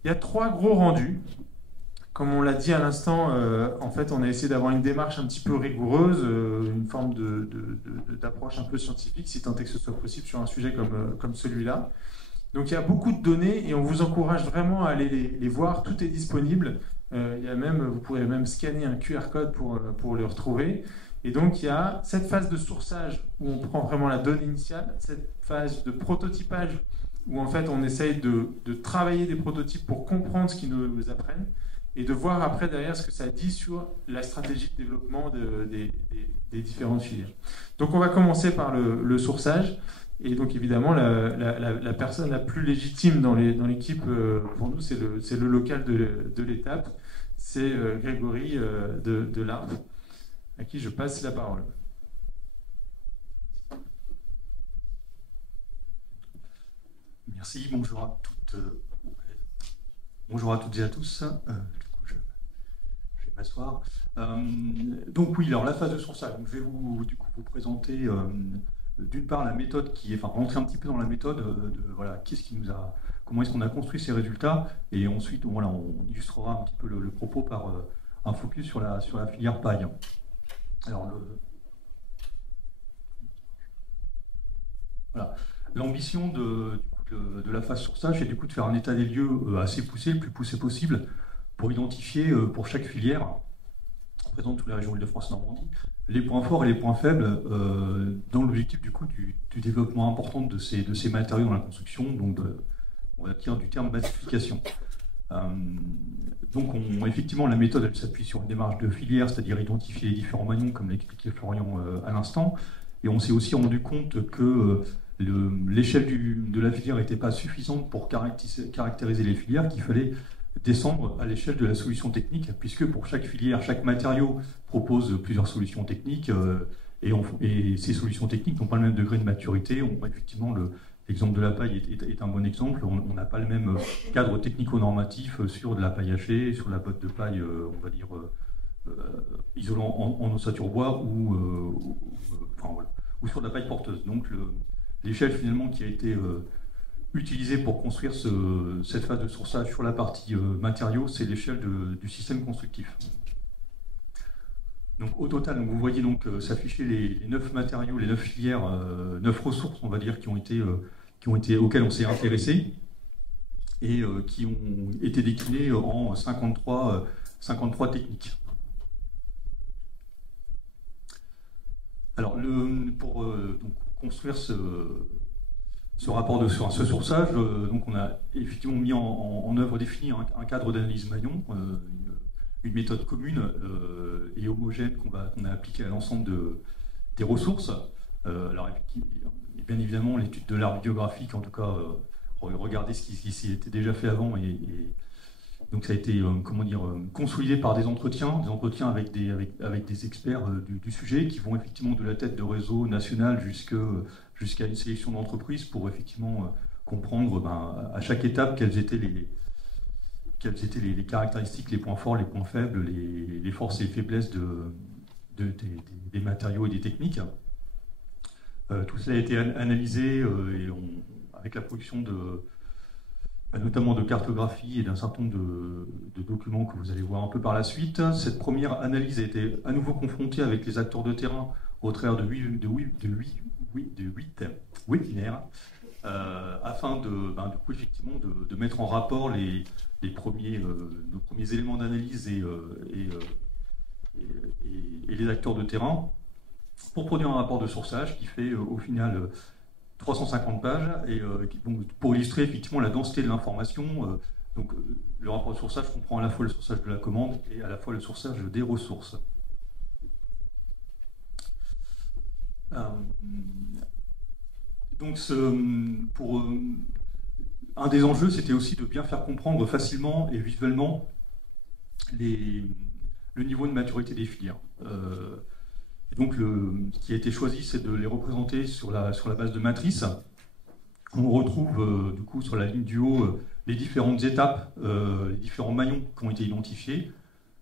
Il y a 3 gros rendus. Comme on l'a dit à l'instant, en fait, on a essayé d'avoir une démarche un petit peu rigoureuse, une forme d'approche un peu scientifique, si tant est que ce soit possible sur un sujet comme celui-là. Donc il y a beaucoup de données et on vous encourage vraiment à aller les voir. Tout est disponible. Vous pourrez même scanner un QR code pour le retrouver. Et donc il y a cette phase de sourçage où on prend vraiment la donnée initiale, cette phase de prototypage où en fait on essaye de travailler des prototypes pour comprendre ce qu'ils nous apprennent, et de voir après derrière ce que ça dit sur la stratégie de développement des différentes filières. Donc on va commencer par le sourçage, et donc évidemment la personne la plus légitime dans l'équipe pour nous, c'est le local de l'étape, c'est Grégory de l'ARP, à qui je passe la parole. Merci, bonjour à toutes et à tous. Je vais m'asseoir. Donc oui, alors la phase de sourçage. Donc, je vais vous présenter d'une part la méthode rentrer un petit peu dans la méthode voilà, comment est-ce qu'on a construit ces résultats, et ensuite voilà, on illustrera un petit peu le propos par un focus sur la filière paille. Alors voilà, l'ambition de la phase sourçage, c'est du coup de faire un état des lieux assez poussé, le plus poussé possible, pour identifier pour chaque filière présente toutes les régions Île-de-France et Normandie les points forts et les points faibles dans l'objectif du coup du développement important de ces matériaux dans la construction, donc on va dire du terme massification. Donc effectivement la méthode elle s'appuie sur une démarche de filière, c'est-à-dire identifier les différents maillons comme l'expliquait Florian à l'instant, et on s'est aussi rendu compte que l'échelle de la filière n'était pas suffisante pour caractériser les filières, qu'il fallait descendre à l'échelle de la solution technique, puisque pour chaque filière, chaque matériau propose plusieurs solutions techniques, et ces solutions techniques n'ont pas le même degré de maturité. Effectivement, l'exemple de la paille est un bon exemple. On n'a pas le même cadre technico-normatif sur de la paille hachée, sur la botte de paille, on va dire, isolant en ossature bois, ou sur de la paille porteuse. Donc l'échelle finalement qui a été utilisée pour construire cette phase de sourçage sur la partie matériaux, c'est l'échelle du système constructif. Donc au total, vous voyez donc s'afficher les 9 matériaux, les 9 filières, 9 ressources, on va dire, auxquelles on s'est intéressé, et qui ont été déclinées en 53 techniques. Alors pour construire ce sourçage, donc on a effectivement mis en œuvre, défini un cadre d'analyse maillon, une méthode commune et homogène qu'on a appliquée à l'ensemble des ressources. Alors bien évidemment l'étude de l'arbre biographique, en tout cas regarder ce qui s'y était déjà fait avant, et donc ça a été consolidé par des entretiens avec des experts du sujet, qui vont effectivement de la tête de réseau national jusqu'à une sélection d'entreprises, pour effectivement comprendre à chaque étape quelles étaient les caractéristiques, les points forts, les points faibles, les forces et les faiblesses des matériaux et des techniques. Tout cela a été analysé avec la production notamment de cartographie et d'un certain nombre de documents que vous allez voir un peu par la suite. Cette première analyse a été à nouveau confrontée avec les acteurs de terrain au travers de 8 webinaires, afin effectivement de mettre en rapport nos premiers éléments d'analyse et les acteurs de terrain, pour produire un rapport de sourçage qui fait au final 350 pages, et pour illustrer effectivement la densité de l'information. Donc le rapport de sourçage comprend à la fois le sourçage de la commande et à la fois le sourçage des ressources. Donc, un des enjeux, c'était aussi de bien faire comprendre facilement et visuellement le niveau de maturité des filières. Et donc, ce qui a été choisi, c'est de les représenter sur la base de matrices. On retrouve, du coup, sur la ligne du haut, les différentes étapes, les différents maillons qui ont été identifiés.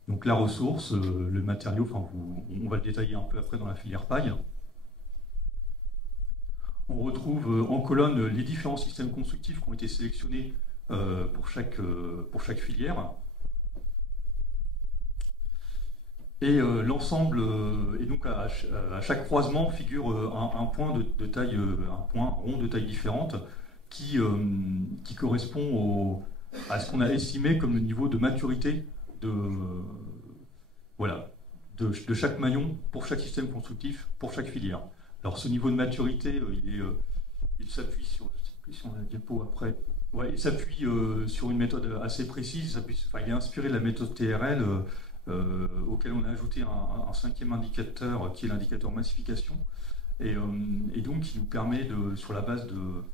Donc, la ressource, le matériau, enfin, on va le détailler un peu après dans la filière paille. On retrouve en colonne les différents systèmes constructifs qui ont été sélectionnés pour chaque filière. Et l'ensemble, et donc à chaque croisement figure un point de taille, un point rond de taille différente qui correspond à ce qu'on a estimé comme le niveau de maturité de chaque maillon pour chaque système constructif, pour chaque filière. Alors ce niveau de maturité, il s'appuie sur, je sais plus si on a la diapo après, ouais, il s'appuie sur une méthode assez précise, il est inspiré de la méthode TRL, auquel on a ajouté un cinquième indicateur qui est l'indicateur massification, et donc qui nous permet, sur la base de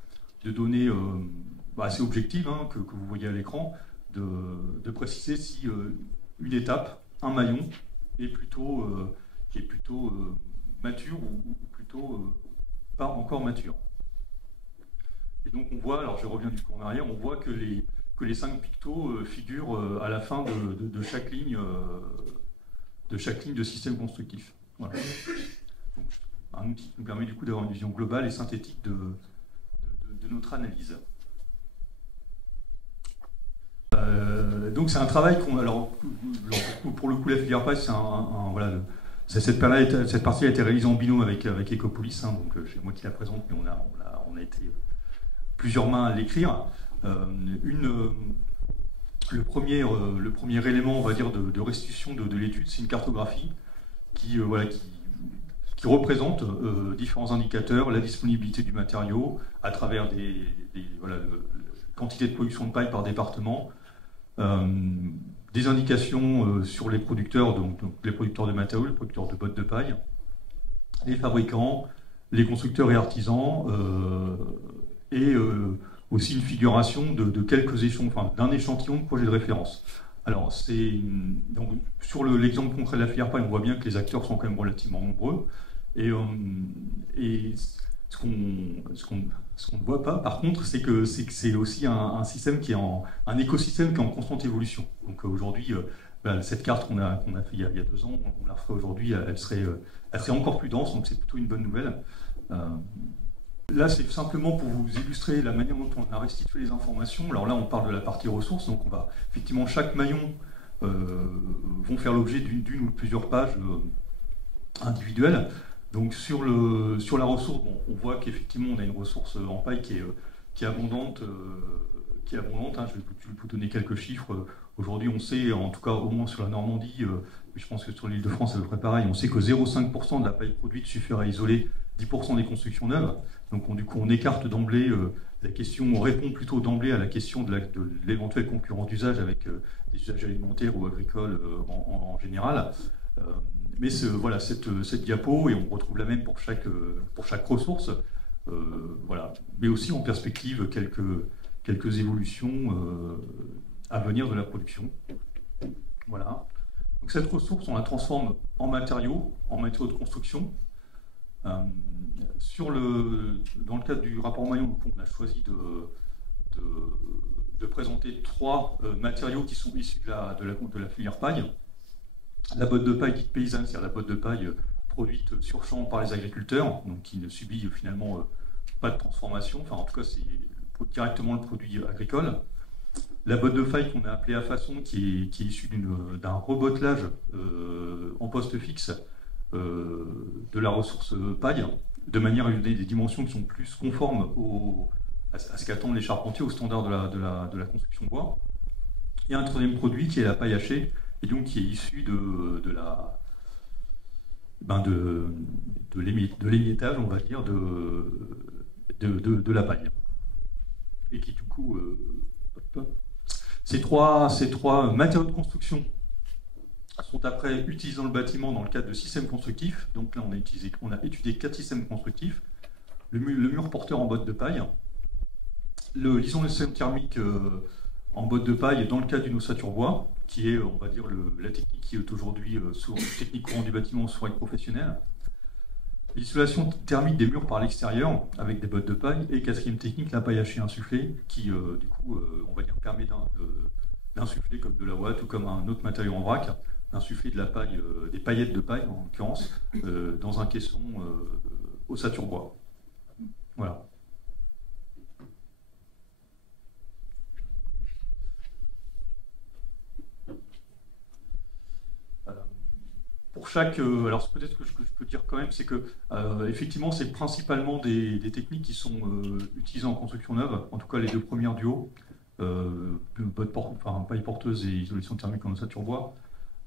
données assez objectives que vous voyez à l'écran, de préciser si une étape, un maillon, est plutôt mature ou plutôt pas encore mature. Et donc on voit, alors je reviens du coup en arrière, on voit que les 5 pictos figurent à la fin de chaque ligne de système constructif. Voilà. Donc, un outil qui nous permet du coup d'avoir une vision globale et synthétique de notre analyse. Donc c'est un travail pour le coup la filière paille, cette partie a été réalisée en binôme avec Ecopolis, donc c'est moi qui la présente, mais on a été plusieurs mains à l'écrire. Le premier élément, on va dire, de restitution de l'étude, c'est une cartographie qui représente différents indicateurs, la disponibilité du matériau à travers la quantité de production de paille par département, des indications sur les producteurs, donc les producteurs de matériaux, les producteurs de bottes de paille, les fabricants, les constructeurs et artisans, et aussi une figuration de quelques échelons, d'un échantillon de projets de référence. Alors, donc, sur l'exemple concret de la filière paille, on voit bien que les acteurs sont quand même relativement nombreux, et ce qu'on ne voit pas, par contre, c'est que c'est aussi un système un écosystème qui est en constante évolution. Donc aujourd'hui, cette carte qu'on a fait il y a 2 ans, on la refait aujourd'hui, elle serait encore plus dense, donc c'est plutôt une bonne nouvelle. Là, c'est simplement pour vous illustrer la manière dont on a restitué les informations. Alors là, on parle de la partie ressources, donc on va effectivement, chaque maillon vont faire l'objet d'une ou de plusieurs pages individuelles. Donc sur la ressource, on voit qu'effectivement on a une ressource en paille qui est abondante. Je vais vous donner quelques chiffres. Aujourd'hui, on sait, en tout cas au moins sur la Normandie, je pense que sur l'Île-de-France c'est à peu près pareil, on sait que 0,5% de la paille produite suffira à isoler 10% des constructions neuves. Donc du coup on écarte d'emblée la question, on répond plutôt d'emblée à la question de l'éventuelle concurrence d'usage avec des usages alimentaires ou agricoles en général. Mais voilà, cette diapo, et on retrouve la même pour chaque ressource, mais aussi en perspective quelques évolutions à venir de la production. Voilà. Donc cette ressource, on la transforme en matériaux de construction. Dans le cadre du rapport maillon, on a choisi de présenter 3 matériaux qui sont issus de la filière paille. La botte de paille dite paysanne, c'est-à-dire la botte de paille produite sur champ par les agriculteurs, donc qui ne subit finalement pas de transformation, en tout cas c'est directement le produit agricole. La botte de paille qu'on a appelée à façon, qui est issue d'un rebottelage en poste fixe de la ressource paille, de manière à lui donner des dimensions qui sont plus conformes à ce qu'attendent les charpentiers, aux standards de la construction bois. Et un troisième produit qui est la paille hachée, et donc qui est issu de l'émiettage, on va dire, de la paille. Et qui du coup, ces trois matériaux de construction sont après utilisés dans le bâtiment dans le cadre de systèmes constructifs. Donc là, on a étudié 4 systèmes constructifs. le mur porteur en bottes de paille, l'isolation thermique en bottes de paille dans le cas d'une ossature bois, qui est, on va dire, la technique qui est aujourd'hui technique courante du bâtiment sous règle professionnelle. L'isolation thermique des murs par l'extérieur avec des bottes de paille. Et quatrième technique, la paille hachée insufflée, qui du coup, on va dire, permet d'insuffler comme de la ouate ou comme un autre matériau en vrac, d'insuffler de la paille, des paillettes de paille en l'occurrence, dans un caisson ossature bois. Voilà. Pour chaque, alors peut-être que je peux dire quand même, c'est que effectivement, c'est principalement des techniques qui sont utilisées en construction neuve, en tout cas les deux premières du haut, paille porteuse et isolation thermique en ossature bois.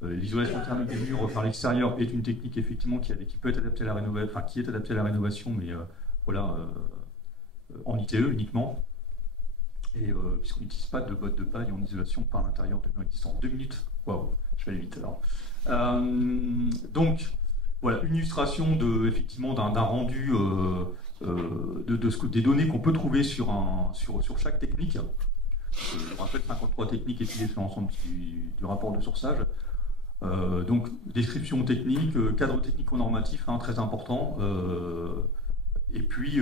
L'isolation thermique des murs par l'extérieur est une technique effectivement qui peut être adaptée à la rénovation, enfin qui est adaptée à la rénovation, mais voilà, en ITE uniquement. Et puisqu'on n'utilise pas de bottes de paille en isolation par l'intérieur de murs existants. 2 minutes. Waouh, je vais aller vite alors. Donc, voilà, une illustration effectivement d'un rendu des données qu'on peut trouver sur chaque technique. Je rappelle 53 techniques étudiées sur l'ensemble du rapport de sourçage. Donc, description technique, cadre technico-normatif, hein, très important. Et puis,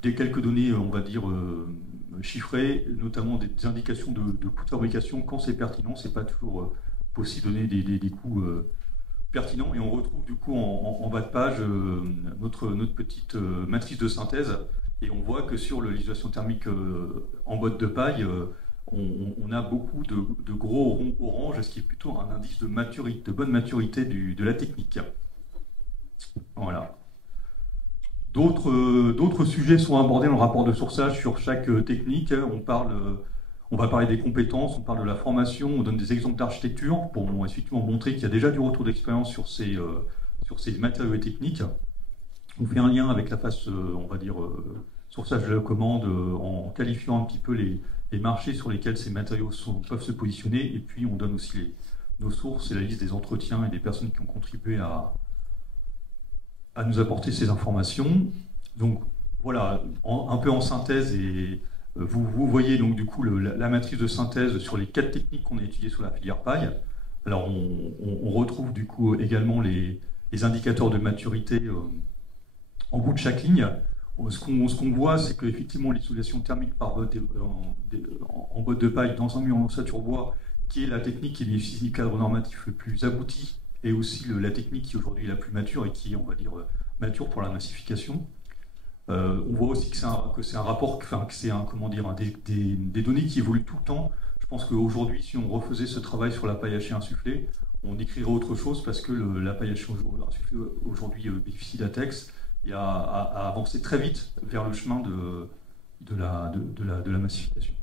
quelques données, on va dire, chiffrées, notamment des indications de coûts de fabrication quand c'est pertinent. C'est pas toujours possible de donner des coûts pertinents. Et on retrouve du coup en bas de page notre petite matrice de synthèse. Et on voit que sur l'isolation thermique en bottes de paille, on a beaucoup de gros ronds orange, ce qui est plutôt un indice de bonne maturité de la technique. Voilà. D'autres sujets sont abordés dans le rapport de sourçage sur chaque technique. On va parler des compétences, on parle de la formation, on donne des exemples d'architecture pour effectivement montrer qu'il y a déjà du retour d'expérience sur ces matériaux et techniques. On fait un lien avec la phase, on va dire, sourçage de la commande en qualifiant un petit peu les marchés sur lesquels ces matériaux peuvent se positionner. Et puis on donne aussi nos sources et la liste des entretiens et des personnes qui ont contribué à nous apporter ces informations. Donc voilà, un peu en synthèse, et vous voyez donc du coup la matrice de synthèse sur les 4 techniques qu'on a étudiées sur la filière paille. Alors on retrouve du coup également les indicateurs de maturité en bout de chaque ligne. Ce qu'on voit, c'est qu'effectivement l'isolation thermique par botte en botte de paille dans un mur en ossature bois, qui est la technique qui bénéficie du cadre normatif le plus abouti, et aussi la technique qui aujourd'hui est la plus mature et qui est, on va dire, mature pour la massification. On voit aussi que c'est un rapport, que c'est des données qui évoluent tout le temps. Je pense qu'aujourd'hui, si on refaisait ce travail sur la paille hachée insufflée, on écrirait autre chose, parce que la paille hachée insufflée aujourd'hui bénéficie d'ATEX et a avancé très vite vers le chemin de la massification.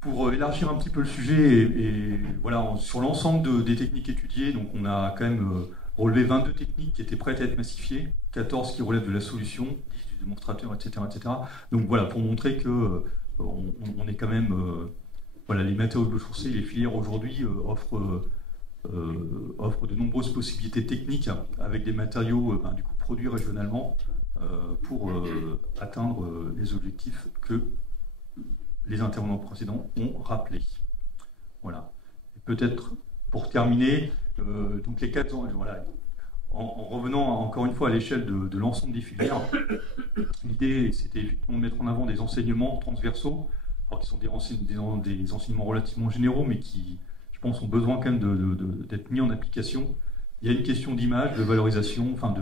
Pour élargir un petit peu le sujet, et voilà, sur l'ensemble des techniques étudiées, donc on a quand même relevé 22 techniques qui étaient prêtes à être massifiées, 14 qui relèvent de la solution, 10 du démonstrateur, etc., etc. Donc voilà, pour montrer que on est quand même, voilà, les matériaux biosourcés, les filières aujourd'hui offrent de nombreuses possibilités techniques avec des matériaux du coup produits régionalement pour atteindre les objectifs que les intervenants précédents ont rappelé. Voilà. Et peut-être pour terminer, donc les 4 ans, voilà, en revenant encore une fois à l'échelle de l'ensemble des filières, l'idée c'était effectivement de mettre en avant des enseignements transversaux, alors qui sont des enseignements relativement généraux, mais qui, je pense, ont besoin quand même d'être mis en application. Il y a une question d'image, de valorisation, enfin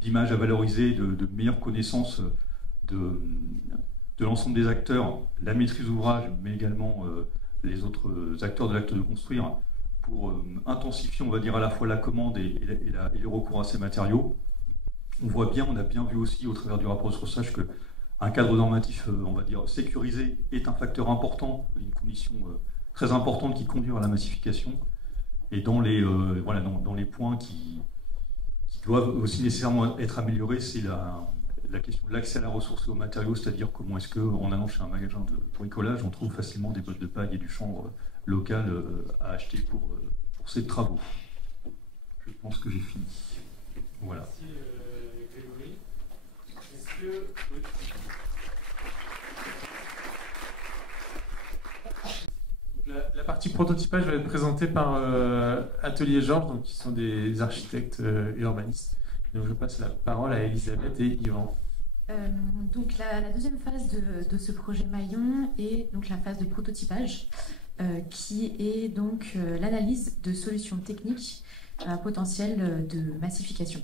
d'image à valoriser, de meilleure connaissance de l'ensemble des acteurs, la maîtrise d'ouvrage, mais également les autres acteurs de l'acte de construire, pour intensifier, on va dire, à la fois la commande et le recours à ces matériaux. On voit bien, on a bien vu aussi au travers du rapport de sourçage qu'un cadre normatif, on va dire, sécurisé est un facteur important, une condition très importante qui conduit à la massification. Et dans les points qui doivent aussi nécessairement être améliorés, c'est la question de l'accès à la ressource et aux matériaux, c'est-à-dire comment est-ce qu'en allant chez un magasin de bricolage, on trouve facilement des bottes de paille et du chanvre local à acheter pour ces travaux. Je pense que j'ai fini. Voilà. Merci Grégory. La partie prototypage va être présentée par Atelier Georges, donc, qui sont des architectes urbanistes. Donc je passe la parole à Elisabeth et Yvan. Donc la deuxième phase de ce projet Maillon est donc la phase de prototypage, qui est donc l'analyse de solutions techniques potentielles de massification.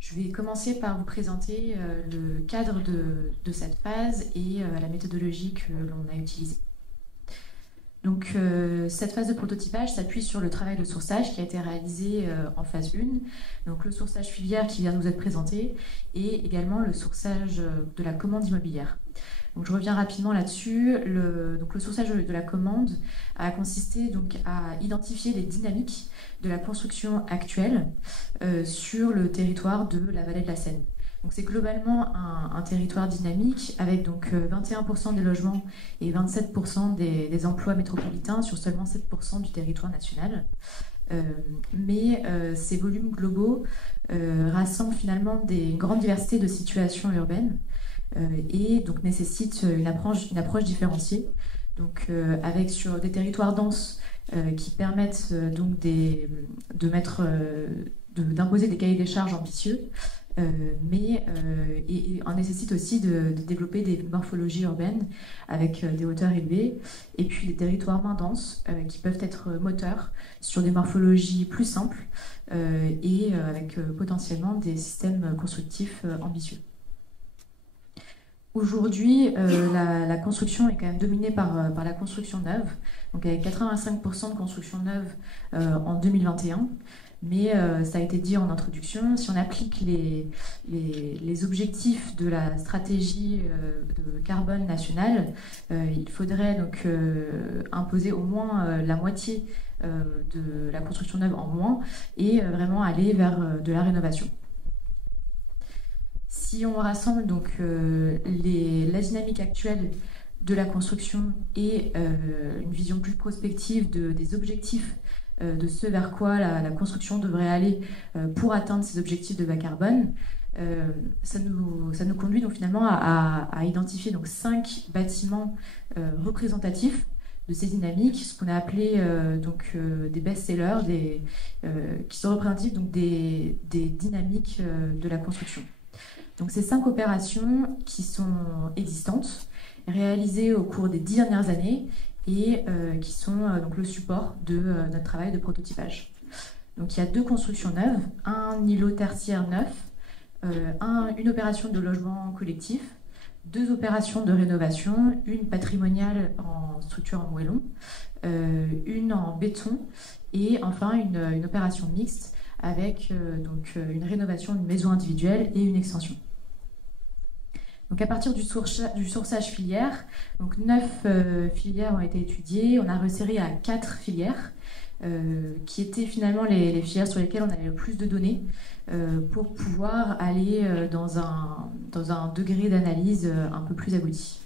Je vais commencer par vous présenter le cadre de cette phase et la méthodologie que l'on a utilisée. Donc, cette phase de prototypage s'appuie sur le travail de sourçage qui a été réalisé en phase 1, donc le sourçage filière qui vient de nous être présenté, et également le sourçage de la commande immobilière. Donc, je reviens rapidement là-dessus. Le sourçage de la commande a consisté donc, à identifier les dynamiques de la construction actuelle sur le territoire de la vallée de la Seine. Donc c'est globalement un territoire dynamique avec donc 21% des logements et 27% des emplois métropolitains sur seulement 7% du territoire national. Mais ces volumes globaux rassemblent finalement une grande diversité de situations urbaines et donc nécessitent une approche différenciée. Donc avec sur des territoires denses qui permettent donc d'imposer des cahiers des charges ambitieux. Mais en nécessite aussi de développer des morphologies urbaines avec des hauteurs élevées et puis des territoires moins denses qui peuvent être moteurs sur des morphologies plus simples et avec potentiellement des systèmes constructifs ambitieux. Aujourd'hui, la construction est quand même dominée par la construction neuve, donc avec 85% de construction neuve en 2021. Mais ça a été dit en introduction, si on applique les objectifs de la stratégie de carbone nationale, il faudrait donc imposer au moins la moitié de la construction neuve en moins et vraiment aller vers de la rénovation. Si on rassemble donc la dynamique actuelle de la construction et une vision plus prospective des objectifs de ce vers quoi la construction devrait aller pour atteindre ces objectifs de bas carbone, ça nous conduit donc finalement à identifier donc 5 bâtiments représentatifs de ces dynamiques, ce qu'on a appelé des best-sellers, qui sont représentatifs donc des dynamiques de la construction. Donc ces 5 opérations qui sont existantes, réalisées au cours des 10 dernières années, et qui sont donc le support de notre travail de prototypage. Donc il y a 2 constructions neuves, un îlot tertiaire neuf, une opération de logement collectif, 2 opérations de rénovation, une patrimoniale en structure en moellon, une en béton et enfin une opération mixte avec une rénovation d'une maison individuelle et une extension. Donc à partir du sourçage filière, donc 9 filières ont été étudiées, on a resserré à 4 filières, qui étaient finalement les filières sur lesquelles on avait le plus de données, pour pouvoir aller dans un degré d'analyse un peu plus abouti.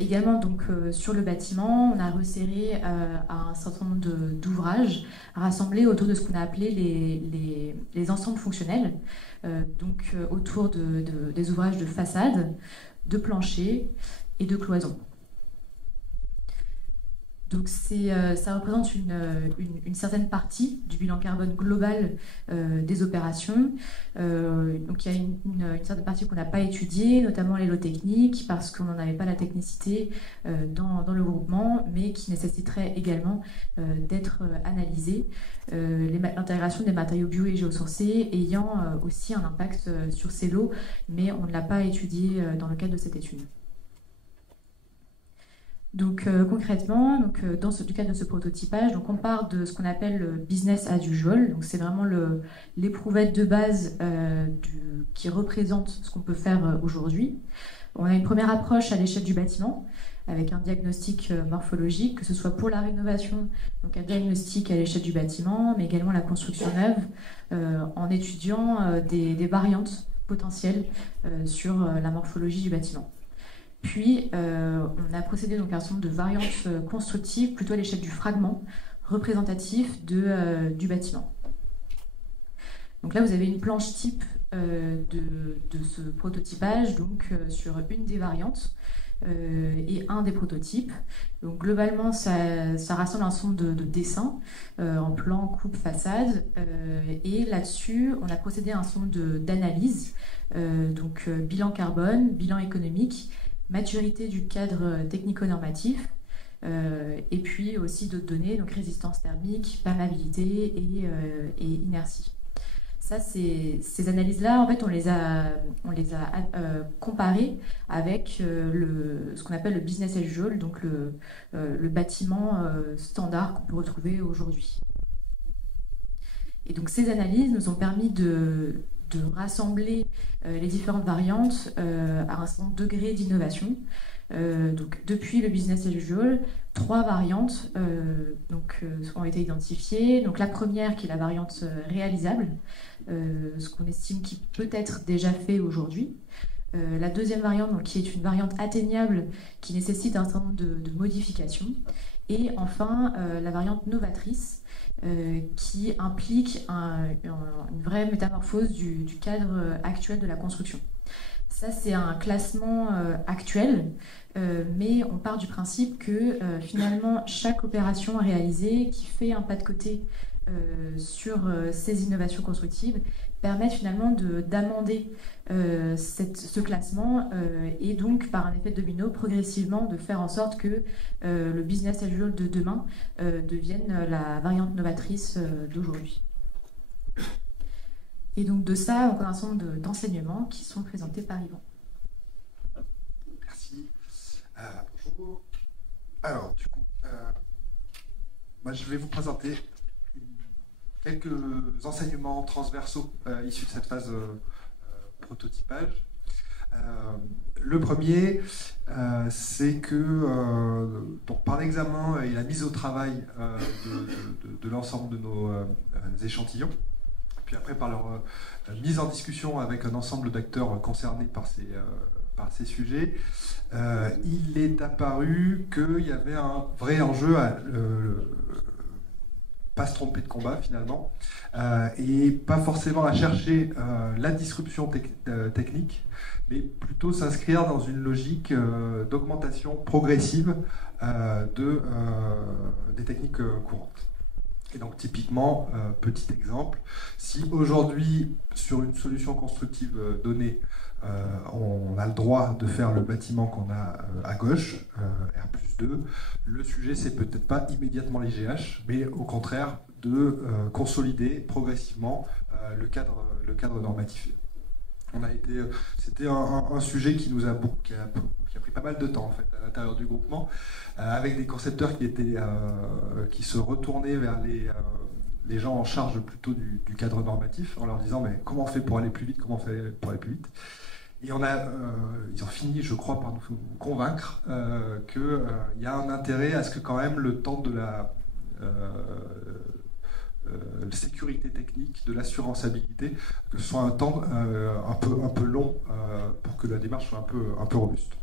Également donc sur le bâtiment, on a resserré à un certain nombre d'ouvrages rassemblés autour de ce qu'on a appelé les ensembles fonctionnels, autour des ouvrages de façade, de plancher et de cloison. Donc ça représente une certaine partie du bilan carbone global des opérations. Donc il y a une certaine partie qu'on n'a pas étudiée, notamment les lots techniques, parce qu'on n'en avait pas la technicité dans le groupement, mais qui nécessiterait également d'être analysée. L'intégration des matériaux bio et géosourcés ayant aussi un impact sur ces lots, mais on ne l'a pas étudié dans le cadre de cette étude. Donc concrètement, dans du cadre de ce prototypage, donc on part de ce qu'on appelle le business as usual. Donc c'est vraiment l'éprouvette de base qui représente ce qu'on peut faire aujourd'hui. On a une première approche à l'échelle du bâtiment avec un diagnostic morphologique, que ce soit pour la rénovation, donc un diagnostic à l'échelle du bâtiment, mais également la construction neuve, en étudiant des variantes potentielles sur la morphologie du bâtiment. Puis, on a procédé donc à un certain nombre de variantes constructives, plutôt à l'échelle du fragment représentatif du bâtiment. Donc là, vous avez une planche type de ce prototypage, donc sur une des variantes et un des prototypes. Donc globalement, ça rassemble un ensemble de dessins en plan, coupe, façade, et là-dessus, on a procédé à un ensemble d'analyses, donc bilan carbone, bilan économique, maturité du cadre technico-normatif, et puis aussi d'autres données, donc résistance thermique, perméabilité et inertie. Ça, ces analyses-là, en fait, on les a comparées avec ce qu'on appelle le business as usual, donc le bâtiment standard qu'on peut retrouver aujourd'hui. Et donc ces analyses nous ont permis de rassembler les différentes variantes à un certain degré d'innovation. Donc depuis le business as usual, 3 variantes ont été identifiées. Donc la première qui est la variante réalisable, ce qu'on estime qui peut être déjà fait aujourd'hui. La deuxième variante, donc, qui est une variante atteignable qui nécessite un certain nombre de modifications. Et enfin la variante novatrice qui implique une vraie métamorphose du cadre actuel de la construction. Ça, c'est un classement actuel, mais on part du principe que finalement, chaque opération réalisée qui fait un pas de côté sur ces innovations constructives permettent finalement d'amender ce classement et donc, par un effet domino, progressivement de faire en sorte que le business as usual de demain devienne la variante novatrice d'aujourd'hui. Et donc de ça, on a un certain nombre d'enseignements qui sont présentés par Yvan. Merci. Bonjour. Alors, du coup, moi, je vais vous présenter quelques enseignements transversaux issus de cette phase prototypage. Le premier, c'est que donc par l'examen et la mise au travail de l'ensemble de nos échantillons, puis après par leur mise en discussion avec un ensemble d'acteurs concernés par ces sujets, il est apparu qu'il y avait un vrai enjeu à pas se tromper de combat finalement, et pas forcément à chercher la disruption technique, mais plutôt s'inscrire dans une logique d'augmentation progressive des techniques courantes. Et donc typiquement, petit exemple, si aujourd'hui sur une solution constructive donnée, on a le droit de faire le bâtiment qu'on a à gauche, R+2, le sujet c'est peut-être pas immédiatement les GH, mais au contraire de consolider progressivement le cadre normatif. C'était un sujet qui a pris pas mal de temps en fait à l'intérieur du groupement, avec des concepteurs qui se retournaient vers les gens en charge plutôt du cadre normatif, en leur disant mais comment on fait pour aller plus vite, comment on fait pour aller plus vite. Et ils ont fini, je crois, par nous convaincre qu'il y a un intérêt à ce que quand même le temps de la sécurité technique, de l'assuranceabilité, que ce soit un temps un peu long pour que la démarche soit un peu robuste.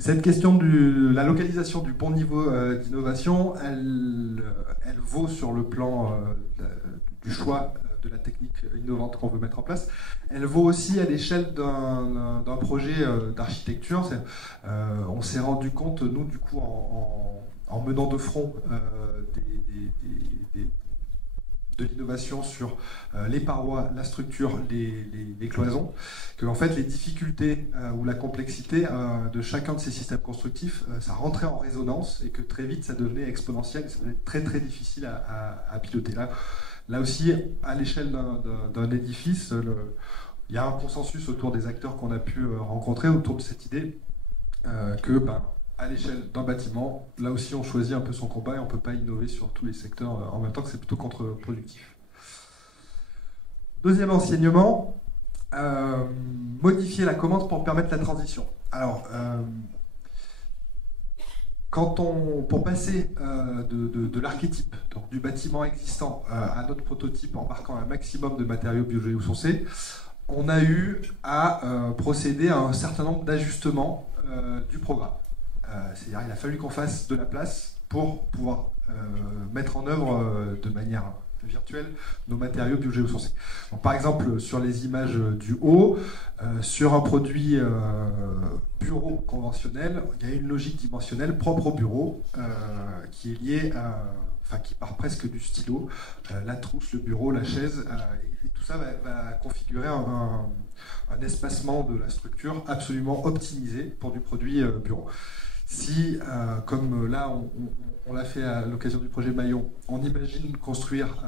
Cette question de la localisation du bon niveau d'innovation, elle vaut sur le plan du choix de la technique innovante qu'on veut mettre en place. Elle vaut aussi à l'échelle d'un projet d'architecture. On s'est rendu compte, nous, du coup, en menant de front de l'innovation sur les parois, la structure, les cloisons, que en fait les difficultés ou la complexité de chacun de ces systèmes constructifs, ça rentrait en résonance et que très vite ça devenait exponentiel et ça devenait très très difficile à piloter. Là aussi, à l'échelle d'un édifice, il y a un consensus autour des acteurs qu'on a pu rencontrer autour de cette idée que à l'échelle d'un bâtiment, là aussi on choisit un peu son combat et on ne peut pas innover sur tous les secteurs en même temps, que c'est plutôt contre-productif. Deuxième enseignement, modifier la commande pour permettre la transition. Alors, pour passer de l'archétype, donc du bâtiment existant à notre prototype en marquant un maximum de matériaux biogéosourcés, on a eu à procéder à un certain nombre d'ajustements du programme. C'est-à-dire qu'il a fallu qu'on fasse de la place pour pouvoir mettre en œuvre de manière virtuelle nos matériaux biogéosourcés. Donc, par exemple, sur les images du haut, sur un produit bureau conventionnel, il y a une logique dimensionnelle propre au bureau qui est liée qui part presque du stylo, la trousse, le bureau, la chaise, et tout ça va configurer un espacement de la structure absolument optimisé pour du produit bureau. Si, comme là, on l'a fait à l'occasion du projet Maillon, on imagine construire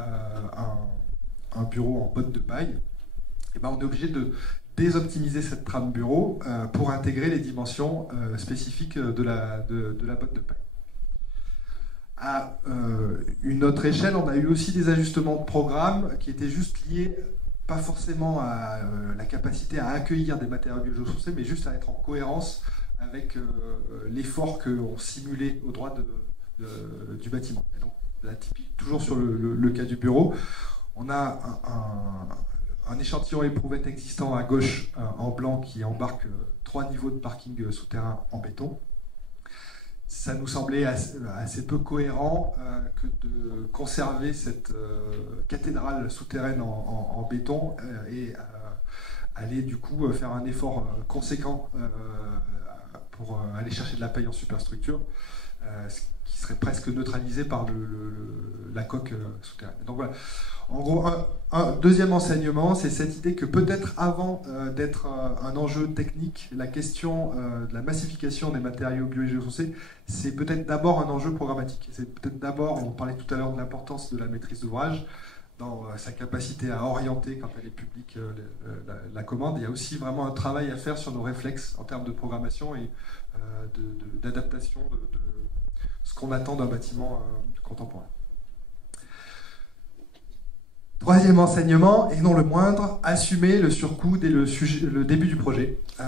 un bureau en botte de paille, et ben on est obligé de désoptimiser cette trame bureau pour intégrer les dimensions spécifiques de la botte de paille. À une autre échelle, on a eu aussi des ajustements de programme qui étaient juste liés, pas forcément à la capacité à accueillir des matériaux biosourcés, mais juste à être en cohérence avec l'effort qu'on simulait au droit du bâtiment. Et donc, là, toujours sur le cas du bureau, on a un échantillon éprouvette existant à gauche en blanc qui embarque 3 niveaux de parking souterrain en béton. Ça nous semblait assez peu cohérent que de conserver cette cathédrale souterraine en béton et aller du coup faire un effort conséquent pour aller chercher de la paille en superstructure, ce qui serait presque neutralisé par la coque souterraine. Donc voilà. En gros, un deuxième enseignement, c'est cette idée que peut-être avant d'être un enjeu technique, la question de la massification des matériaux biogéosourcés, c'est peut-être d'abord un enjeu programmatique. C'est peut-être d'abord, on parlait tout à l'heure de l'importance de la maîtrise d'ouvrage, dans sa capacité à orienter, quand elle est publique, la commande. Il y a aussi vraiment un travail à faire sur nos réflexes en termes de programmation et d'adaptation de ce qu'on attend d'un bâtiment contemporain. Troisième enseignement, et non le moindre, assumer le surcoût dès le début du projet. Je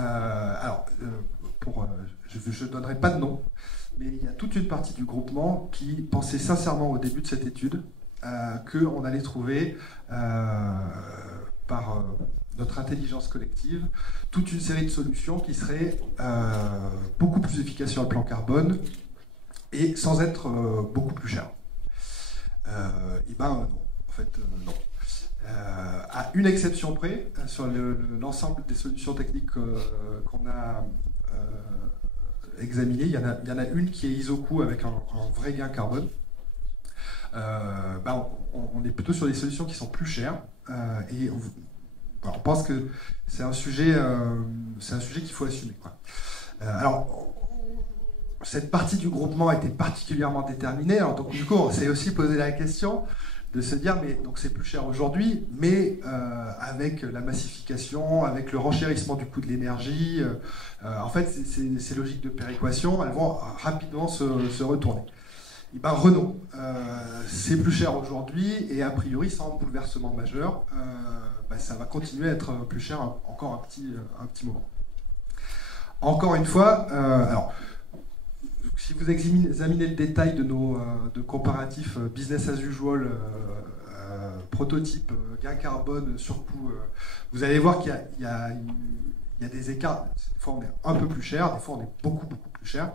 ne donnerai pas de nom, mais il y a toute une partie du groupement qui pensait sincèrement au début de cette étude qu'on allait trouver, par notre intelligence collective, toute une série de solutions qui seraient beaucoup plus efficaces sur le plan carbone et sans être beaucoup plus chères. Et ben non. En fait, non. À une exception près, sur l'ensemble des solutions techniques qu'on a examinées, il y en a une qui est Isoku avec un vrai gain carbone. On est plutôt sur des solutions qui sont plus chères et on pense que c'est un sujet qu'il faut assumer, quoi. Cette partie du groupement a été particulièrement déterminée. Alors, donc, du coup, on s'est aussi posé la question de se dire, mais donc c'est plus cher aujourd'hui, mais avec la massification, avec le renchérissement du coût de l'énergie, en fait, ces logiques de péréquation, elles vont rapidement se retourner. Et ben Renault, c'est plus cher aujourd'hui, et a priori, sans bouleversement majeur, ça va continuer à être plus cher encore un petit moment. Encore une fois, si vous examinez le détail de nos comparatifs business as usual, prototype, gain carbone, surcoût, vous allez voir qu'il y a des écarts. Des fois on est un peu plus cher, des fois on est beaucoup plus cher.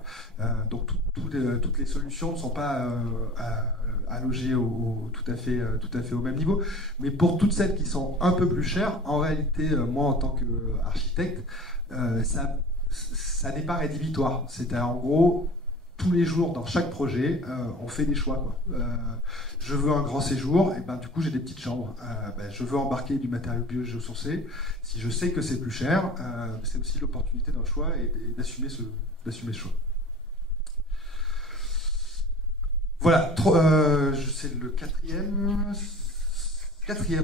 Donc toutes les solutions ne sont pas allogées tout à fait au même niveau. Mais pour toutes celles qui sont un peu plus chères, en réalité, moi en tant qu'architecte, ça n'est pas rédhibitoire. C'est-à-dire en gros, tous les jours, dans chaque projet, on fait des choix, quoi. Je veux un grand séjour, et ben du coup j'ai des petites chambres. Je veux embarquer du matériau biogéosourcé. Si je sais que c'est plus cher, c'est aussi l'opportunité d'un choix et d'assumer ce choix. Voilà, c'est le quatrième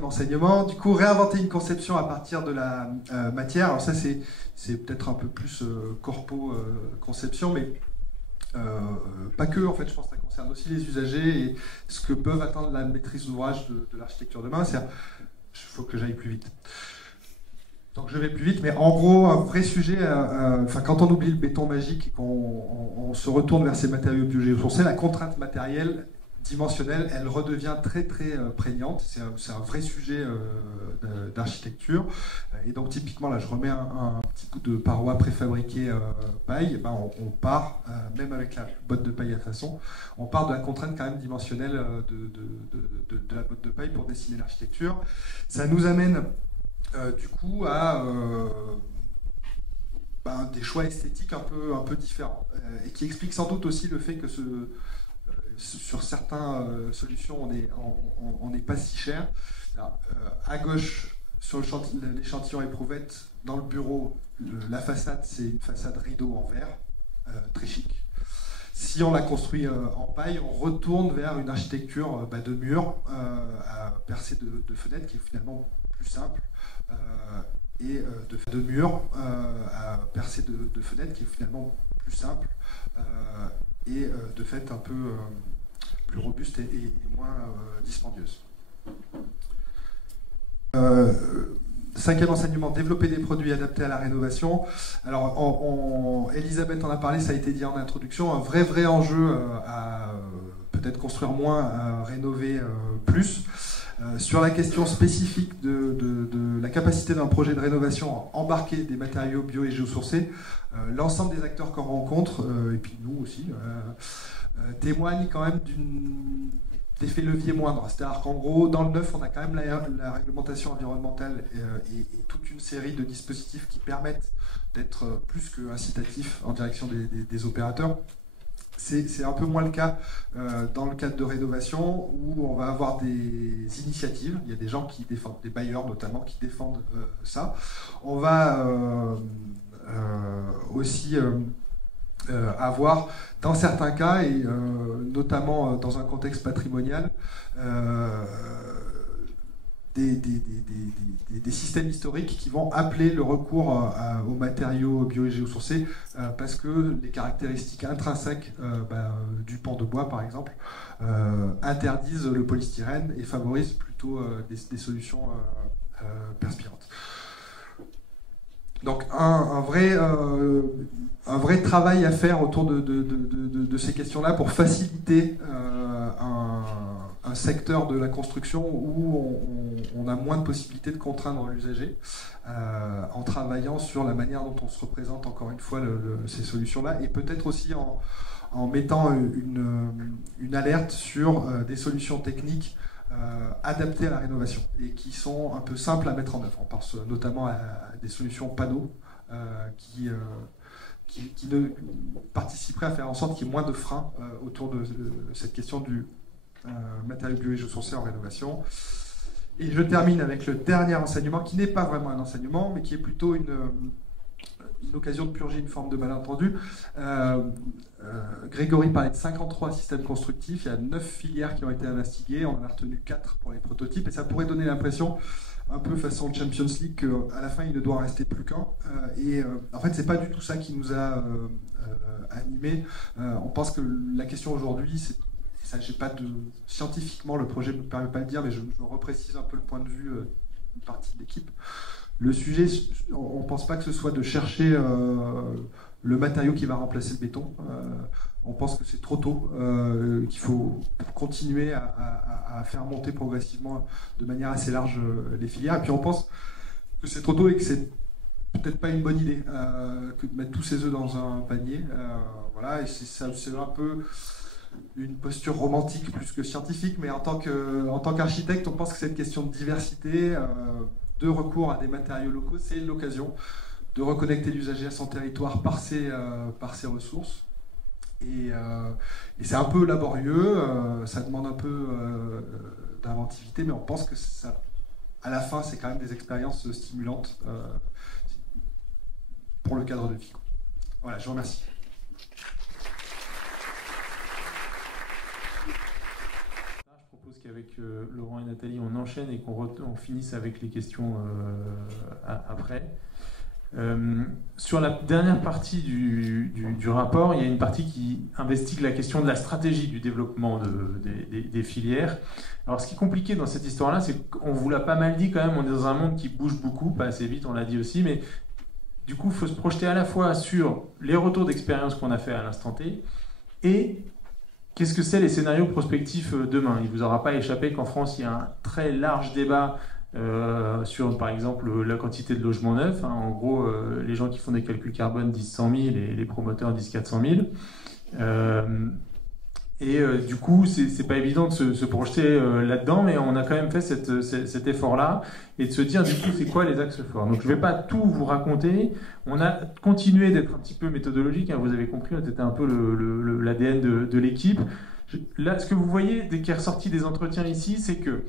enseignement. Du coup, réinventer une conception à partir de la matière. Alors ça, c'est peut-être un peu plus corpo conception, mais pas que, en fait, je pense que ça concerne aussi les usagers et ce que peuvent attendre la maîtrise d'ouvrage de l'architecture demain. Il faut que j'aille plus vite. Donc je vais plus vite, mais en gros, un vrai sujet, quand on oublie le béton magique et qu'on se retourne vers ces matériaux biogéosourcés, la contrainte matérielle dimensionnelle, elle redevient très très prégnante. C'est un vrai sujet d'architecture. Et donc typiquement, là je remets un petit bout de paroi préfabriquée paille, ben, on part, même avec la botte de paille à façon, on part de la contrainte quand même dimensionnelle de la botte de paille pour dessiner l'architecture. Ça nous amène du coup à des choix esthétiques un peu différents, et qui expliquent sans doute aussi le fait que sur certaines solutions, on n'est pas si cher. Alors, à gauche, sur l'échantillon éprouvette, dans le bureau, la façade, c'est une façade rideau en verre, très chic. Si on la construit en paille, on retourne vers une architecture de murs percée de fenêtres, qui est finalement plus simple, et de murs percés de fenêtres, qui est finalement plus simple, et de fait un peu plus robuste et moins dispendieuse. Cinquième enseignement, développer des produits adaptés à la rénovation. Alors, Elisabeth en a parlé, ça a été dit en introduction, un vrai enjeu à peut-être construire moins, rénover plus. Sur la question spécifique de la capacité d'un projet de rénovation à embarquer des matériaux bio et géosourcés, l'ensemble des acteurs qu'on rencontre, et puis nous aussi, témoignent quand même d'effet levier moindre. C'est-à-dire qu'en gros, dans le neuf, on a quand même la réglementation environnementale et toute une série de dispositifs qui permettent d'être plus que incitatifs en direction des opérateurs. C'est un peu moins le cas dans le cadre de rénovation, où on va avoir des initiatives. Il y a des gens qui défendent, des bailleurs notamment, qui défendent ça. On va aussi avoir, dans certains cas, et notamment dans un contexte patrimonial, des systèmes historiques qui vont appeler le recours aux matériaux bio et géosourcés parce que les caractéristiques intrinsèques du pan de bois, par exemple, interdisent le polystyrène et favorisent plutôt des solutions perspirantes. Donc un vrai travail à faire autour de ces questions-là pour faciliter un secteur de la construction où on a moins de possibilités de contraindre l'usager, en travaillant sur la manière dont on se représente encore une fois ces solutions-là, et peut-être aussi en mettant une alerte sur des solutions techniques adaptées à la rénovation et qui sont un peu simples à mettre en œuvre. On pense notamment à des solutions panneaux qui ne participeraient à faire en sorte qu'il y ait moins de freins autour de cette question du matériaux bio et géosourcés en rénovation. Et je termine avec le dernier enseignement, qui n'est pas vraiment un enseignement, mais qui est plutôt une occasion de purger une forme de malentendu. Grégory parlait de 53 systèmes constructifs, il y a 9 filières qui ont été investiguées, on en a retenu 4 pour les prototypes, et ça pourrait donner l'impression, un peu façon Champions League, qu'à la fin il ne doit en rester plus qu'un. En fait, c'est pas du tout ça qui nous a animés. On pense que la question aujourd'hui, c'est scientifiquement, le projet ne me permet pas de le dire, mais je reprécise un peu le point de vue d'une partie de l'équipe. Le sujet, on ne pense pas que ce soit de chercher le matériau qui va remplacer le béton. On pense que c'est trop tôt, qu'il faut continuer à faire monter progressivement de manière assez large les filières. Et puis on pense que c'est trop tôt et que c'est peut-être pas une bonne idée que de mettre tous ses œufs dans un panier. Voilà, et c'est un peu une posture romantique plus que scientifique, mais en tant qu'architecte, on pense que cette question de diversité, de recours à des matériaux locaux, c'est l'occasion de reconnecter l'usager à son territoire par ses ressources. Et c'est un peu laborieux, ça demande un peu d'inventivité, mais on pense que ça, à la fin, c'est quand même des expériences stimulantes pour le cadre de vie. Voilà, je vous remercie. Qu'avec Laurent et Nathalie, on enchaîne et qu'on finisse avec les questions après. Sur la dernière partie du rapport, il y a une partie qui investigue la question de la stratégie du développement des filières. Alors, ce qui est compliqué dans cette histoire-là, c'est qu'on vous l'a pas mal dit quand même, on est dans un monde qui bouge beaucoup, pas assez vite, on l'a dit aussi, mais du coup, il faut se projeter à la fois sur les retours d'expérience qu'on a fait à l'instant T et qu'est-ce que c'est les scénarios prospectifs demain? Il ne vous aura pas échappé qu'en France, il y a un très large débat sur, par exemple, la quantité de logements neufs. Hein. En gros, les gens qui font des calculs carbone disent 100 000 et les promoteurs disent 400 000. Du coup, c'est pas évident de se projeter là-dedans, mais on a quand même fait cet effort-là et de se dire, du coup, c'est quoi les axes forts. Donc, je ne vais pas tout vous raconter. On a continué d'être un petit peu méthodologique. Hein, vous avez compris, c'était un peu l'ADN de l'équipe. Là, ce que vous voyez, dès qu'il est ressorti des entretiens ici, c'est que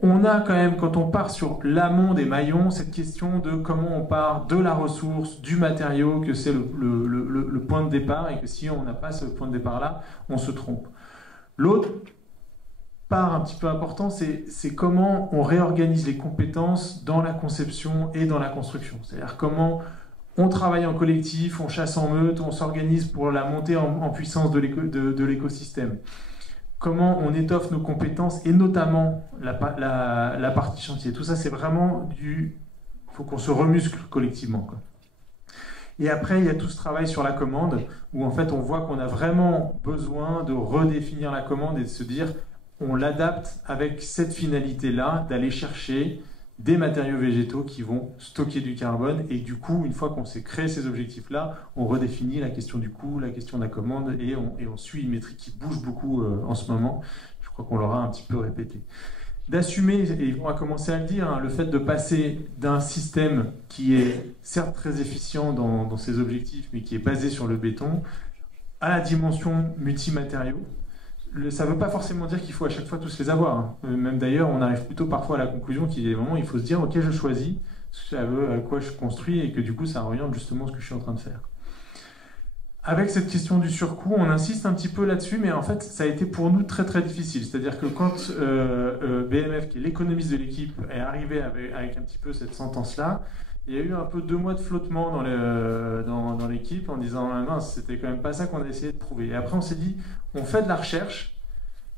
on a quand même, quand on part sur l'amont des maillons, cette question de comment on part de la ressource, du matériau, que c'est le point de départ, et que si on n'a pas ce point de départ-là, on se trompe. L'autre part un petit peu important, c'est comment on réorganise les compétences dans la conception et dans la construction. C'est-à-dire comment on travaille en collectif, on chasse en meute, on s'organise pour la montée en puissance de l'écosystème. Comment on étoffe nos compétences et notamment la partie chantier. Tout ça, c'est vraiment il faut qu'on se remuscle collectivement, quoi. Et après, il y a tout ce travail sur la commande où en fait, on voit qu'on a vraiment besoin de redéfinir la commande et de se dire, on l'adapte avec cette finalité-là, d'aller chercher des matériaux végétaux qui vont stocker du carbone. Et du coup, une fois qu'on s'est créé ces objectifs-là, on redéfinit la question du coût, la question de la commande, et on suit une métrique qui bouge beaucoup en ce moment. Je crois qu'on l'aura un petit peu répété. D'assumer, et on va commencer à le dire, hein, le fait de passer d'un système qui est certes très efficient dans ses objectifs, mais qui est basé sur le béton, à la dimension multimatériaux. Ça ne veut pas forcément dire qu'il faut à chaque fois tous les avoir. Hein. Même d'ailleurs, on arrive plutôt parfois à la conclusion qu'il y a des moments où il faut se dire « Ok, je choisis à quoi je construis » et que du coup, ça oriente justement ce que je suis en train de faire. Avec cette question du surcoût, on insiste un petit peu là-dessus, mais en fait, ça a été pour nous très très difficile. C'est-à-dire que quand BMF, qui est l'économiste de l'équipe, est arrivé avec un petit peu cette sentence-là, il y a eu un peu 2 mois de flottement dans l'équipe en disant ah, mince, c'était quand même pas ça qu'on a essayé de prouver. Et après, on s'est dit, on fait de la recherche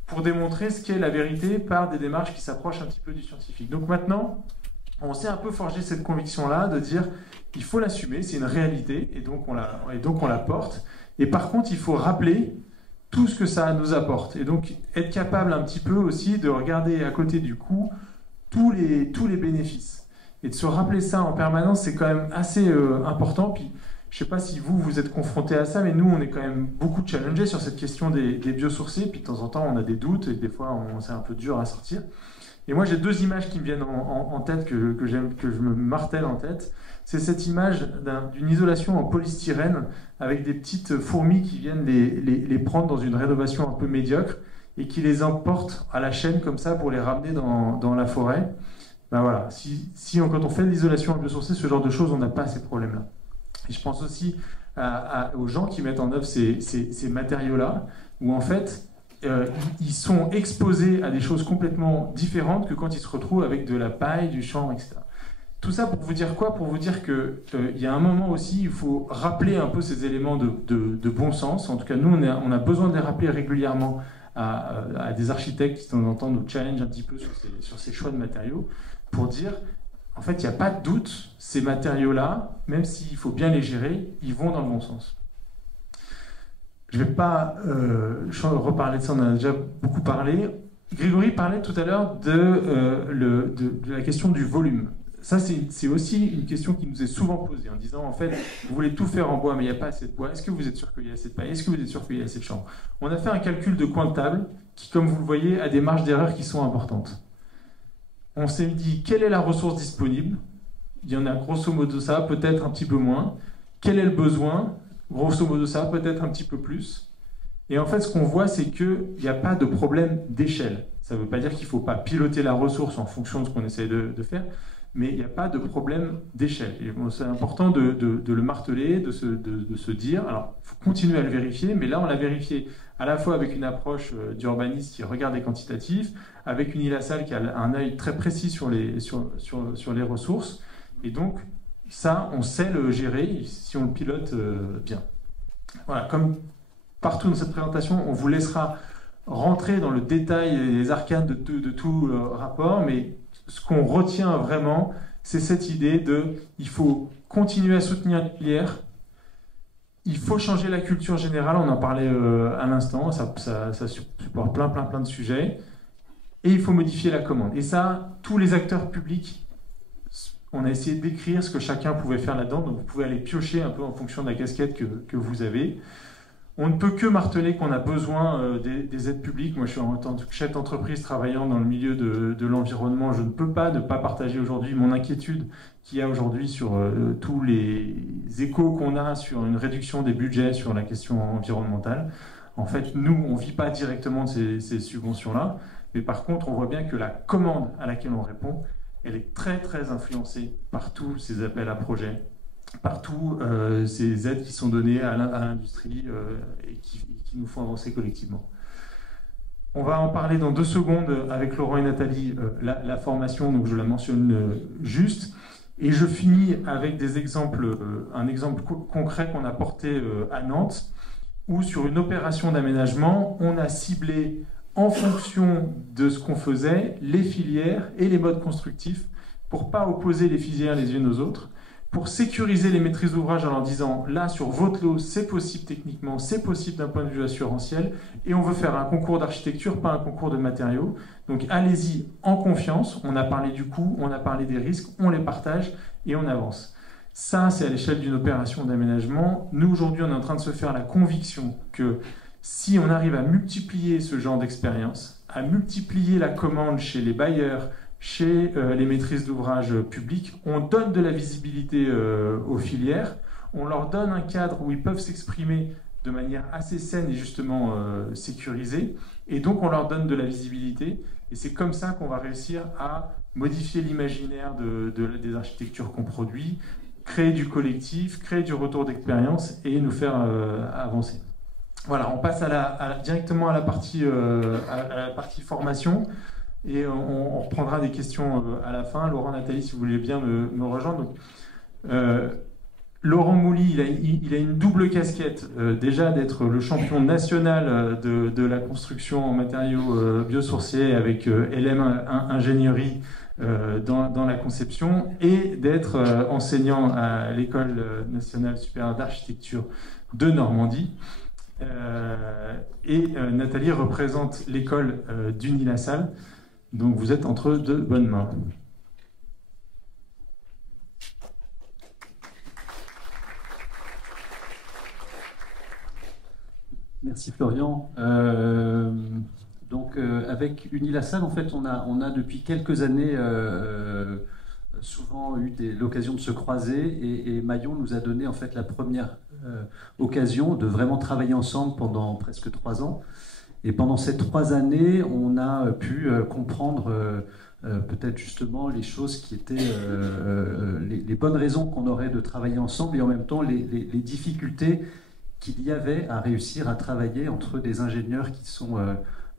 pour démontrer ce qu'est la vérité par des démarches qui s'approchent un petit peu du scientifique. Donc maintenant, on s'est un peu forgé cette conviction-là de dire, il faut l'assumer, c'est une réalité, et donc on la porte. Et par contre, il faut rappeler tout ce que ça nous apporte. Et donc, être capable un petit peu aussi de regarder à côté du coût tous les bénéfices. Et de se rappeler ça en permanence, c'est quand même assez important. Puis, je ne sais pas si vous êtes confrontés à ça, mais nous, on est quand même beaucoup challengés sur cette question des biosourcés. Puis, de temps en temps, on a des doutes et des fois, c'est un peu dur à sortir. Et moi, j'ai 2 images qui me viennent en tête, que je me martèle en tête. C'est cette image d'une isolation en polystyrène avec des petites fourmis qui viennent les prendre dans une rénovation un peu médiocre et qui les emportent à la chaîne comme ça pour les ramener dans la forêt. Ben voilà, quand on fait de l'isolation en biosourcé, ce genre de choses, on n'a pas ces problèmes-là. Et je pense aussi aux gens qui mettent en œuvre ces matériaux-là, où en fait, ils sont exposés à des choses complètement différentes que quand ils se retrouvent avec de la paille, du chanvre, etc. Tout ça pour vous dire quoi? Pour vous dire qu'il y a un moment aussi, il faut rappeler un peu ces éléments de bon sens. En tout cas, nous, on a besoin de les rappeler régulièrement à des architectes qui, de temps en temps, nous challenge un petit peu sur ces choix de matériaux, pour dire, en fait, il n'y a pas de doute, ces matériaux-là, même s'il faut bien les gérer, ils vont dans le bon sens. Je ne vais pas reparler de ça, on en a déjà beaucoup parlé. Grégory parlait tout à l'heure de la question du volume. Ça, c'est aussi une question qui nous est souvent posée, en disant, en fait, vous voulez tout faire en bois, mais il n'y a pas assez de bois. Est-ce que vous êtes sûr qu'il y a assez de paille? Est-ce que vous êtes sûr qu'il y a assez de chanvre? On a fait un calcul de coin de table qui, comme vous le voyez, a des marges d'erreur qui sont importantes. On s'est dit, quelle est la ressource disponible? Il y en a grosso modo ça, peut-être un petit peu moins. Quel est le besoin? Grosso modo ça, peut-être un petit peu plus. Et en fait, ce qu'on voit, c'est qu'il n'y a pas de problème d'échelle. Ça ne veut pas dire qu'il ne faut pas piloter la ressource en fonction de ce qu'on essaie de faire, mais il n'y a pas de problème d'échelle. Bon, c'est important de le marteler, de se dire, alors il faut continuer à le vérifier, mais là on l'a vérifié à la fois avec une approche d'urbaniste qui regarde les quantitatifs, avec une ILASAL qui a un œil très précis sur les ressources, et donc ça on sait le gérer si on le pilote bien. Voilà, comme partout dans cette présentation, on vous laissera rentrer dans le détail et les arcanes de tout rapport, mais ce qu'on retient vraiment, c'est cette idée il faut continuer à soutenir la filière, il faut changer la culture générale, on en parlait à l'instant, ça supporte plein de sujets, et il faut modifier la commande. Et ça, tous les acteurs publics, on a essayé d'écrire ce que chacun pouvait faire là-dedans, donc vous pouvez aller piocher un peu en fonction de la casquette que vous avez. On ne peut que marteler qu'on a besoin des aides publiques. Moi, je suis en tant que chef d'entreprise travaillant dans le milieu de l'environnement. Je ne peux pas ne pas partager aujourd'hui mon inquiétude qu'il y a aujourd'hui sur tous les échos qu'on a sur une réduction des budgets sur la question environnementale. En fait, nous, on ne vit pas directement de ces subventions-là. Mais par contre, on voit bien que la commande à laquelle on répond, elle est très influencée par tous ces appels à projets, par tous ces aides qui sont données à l'industrie et qui nous font avancer collectivement. On va en parler dans 2 secondes avec Laurent et Nathalie, la formation, donc je la mentionne juste. Et je finis avec des exemples, un exemple concret qu'on a porté à Nantes, où sur une opération d'aménagement, on a ciblé en fonction de ce qu'on faisait, les filières et les modes constructifs, pour ne pas opposer les filières les unes aux autres, pour sécuriser les maîtrises d'ouvrage en leur disant « là, sur votre lot, c'est possible techniquement, c'est possible d'un point de vue assurantiel, et on veut faire un concours d'architecture, pas un concours de matériaux. Donc allez-y en confiance, on a parlé du coût, on a parlé des risques, on les partage et on avance. » Ça, c'est à l'échelle d'une opération d'aménagement. Nous, aujourd'hui, on est en train de se faire la conviction que si on arrive à multiplier ce genre d'expérience, à multiplier la commande chez les bailleurs, chez les maîtrises d'ouvrage publiques, on donne de la visibilité aux filières, on leur donne un cadre où ils peuvent s'exprimer de manière assez saine et justement sécurisée, et donc on leur donne de la visibilité, et c'est comme ça qu'on va réussir à modifier l'imaginaire des architectures qu'on produit, créer du collectif, créer du retour d'expérience et nous faire avancer. Voilà, on passe directement à la partie formation et on reprendra des questions à la fin. Laurent, Nathalie, si vous voulez bien me rejoindre. Donc, Laurent Mouly, il a une double casquette. Déjà d'être le champion national de la construction en matériaux biosourcés avec LM Ingénierie dans la conception et d'être enseignant à l'École nationale supérieure d'architecture de Normandie. Et Nathalie représente l'école d'Unilassal, donc vous êtes entre de bonnes mains. Merci Florian. Donc avec Unilassal, en fait, on a depuis quelques années souvent eu l'occasion de se croiser et Maillon nous a donné en fait la première occasion de vraiment travailler ensemble pendant presque 3 ans. Et pendant ces 3 années, on a pu comprendre peut-être justement les choses qui étaient les bonnes raisons qu'on aurait de travailler ensemble et en même temps les difficultés qu'il y avait à réussir à travailler entre des ingénieurs qui sont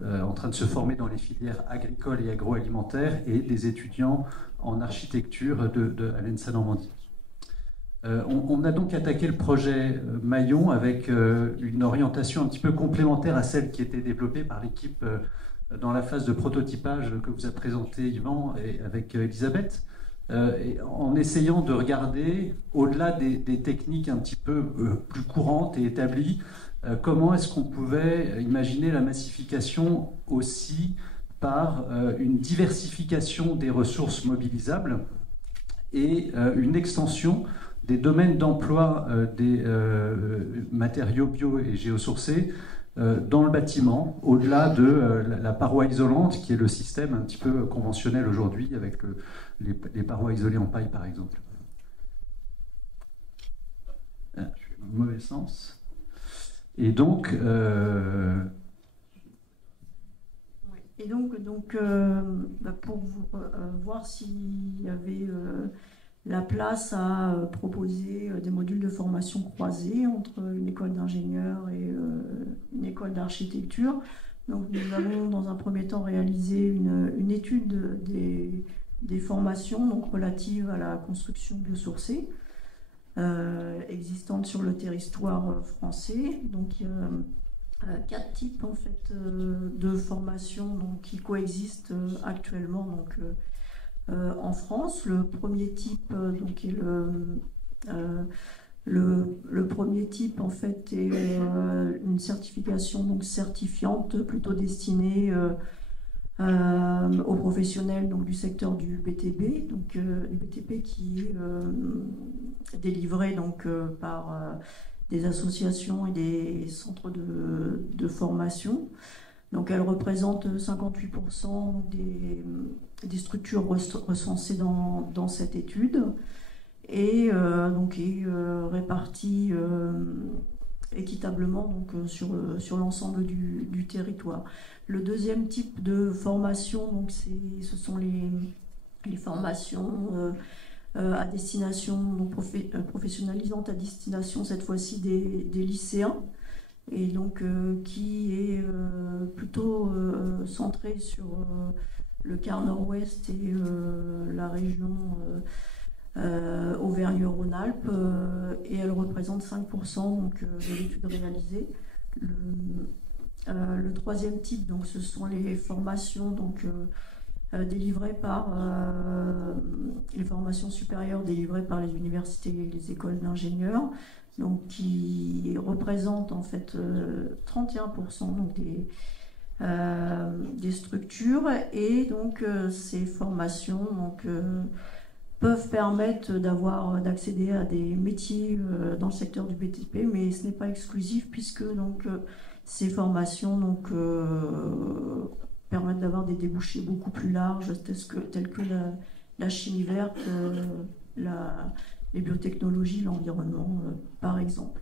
en train de se former dans les filières agricoles et agroalimentaires et des étudiants en architecture à l'ENSA Normandie. On a donc attaqué le projet Maillon avec une orientation un petit peu complémentaire à celle qui était développée par l'équipe dans la phase de prototypage que vous a présenté Yvan et avec Elisabeth, en essayant de regarder au-delà des techniques un petit peu plus courantes et établies, comment est-ce qu'on pouvait imaginer la massification aussi par une diversification des ressources mobilisables et une extension des domaines d'emploi des matériaux bio et géosourcés dans le bâtiment, au-delà de la paroi isolante, qui est le système un petit peu conventionnel aujourd'hui avec les parois isolées en paille, par exemple. Je suis dans le mauvais sens. Et donc... Et donc pour voir s'il y avait la place à proposer des modules de formation croisés entre une école d'ingénieurs et une école d'architecture. Donc nous avons dans un premier temps réalisé une étude des formations donc, relatives à la construction biosourcée existantes sur le territoire français. Donc il y a 4 types en fait, de formations donc, qui coexistent actuellement donc, en France. Le premier type donc, est Le premier type, en fait, est une certification donc certifiante, plutôt destinée aux professionnels donc, du secteur du BTP, donc du BTP qui est délivré donc, par des associations et des centres de formation. Donc elle représente 58% des structures recensées dans cette étude et donc est répartie équitablement donc, sur l'ensemble du territoire. Le deuxième type de formation, donc ce sont les formations à destination, donc professionnalisantes à destination cette fois-ci des lycéens, et donc qui est plutôt centré sur le quart nord-ouest et la région Auvergne-Rhône-Alpes, et elle représente 5% donc, de l'étude réalisée. Le troisième type, donc, ce sont les formations donc, délivrées par les formations supérieures délivrées par les universités et les écoles d'ingénieurs, donc qui représentent en fait 31% donc, des structures, et donc ces formations donc, peuvent permettre d'accéder à des métiers dans le secteur du BTP, mais ce n'est pas exclusif puisque donc, ces formations donc, permettent d'avoir des débouchés beaucoup plus larges, tels que la chimie verte, les biotechnologies, l'environnement, par exemple.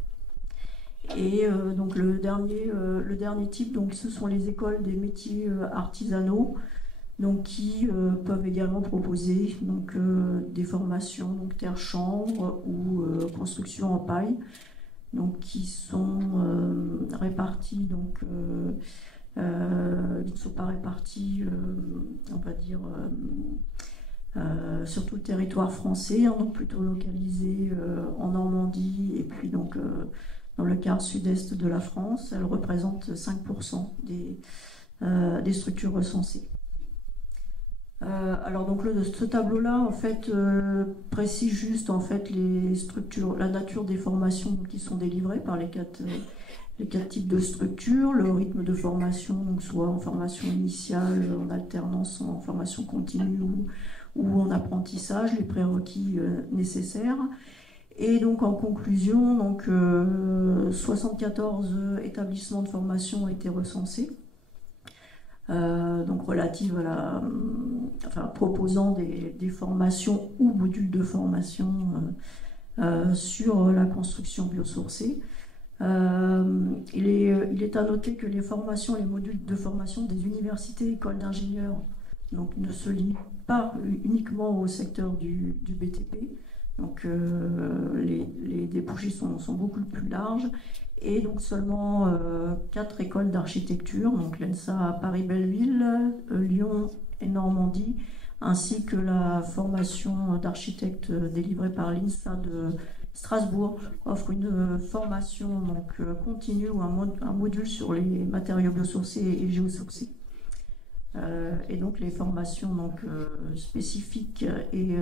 Et donc le dernier type, donc, ce sont les écoles des métiers artisanaux, donc, qui peuvent également proposer donc, des formations donc, terre-chambre ou construction en paille, donc, qui sont réparties, donc, qui ne sont pas réparties, on va dire, sur tout le territoire français, hein, donc plutôt localisées en Normandie et puis donc dans le quart sud-est de la France. Elles représentent 5% des structures recensées. Alors donc ce tableau-là en fait précise juste en fait les structures, la nature des formations qui sont délivrées par les quatre types de structures, le rythme de formation, donc soit en formation initiale, en alternance, en formation continue ou en apprentissage, les prérequis nécessaires. Et donc en conclusion, donc 74 établissements de formation ont été recensés. Donc relatives proposant des formations ou modules de formation sur la construction biosourcée. Il est à noter que les modules de formation des universités et écoles d'ingénieurs donc, ne se limitent pas uniquement au secteur du BTP. Donc les débouchés sont beaucoup plus larges. Et donc seulement 4 écoles d'architecture, donc l'ENSA à Paris-Belleville, Lyon et Normandie, ainsi que la formation d'architecte délivrée par l'INSA de Strasbourg, offrent une formation donc, continue ou un module sur les matériaux biosourcés et géosourcés. Et donc les formations donc, spécifiques et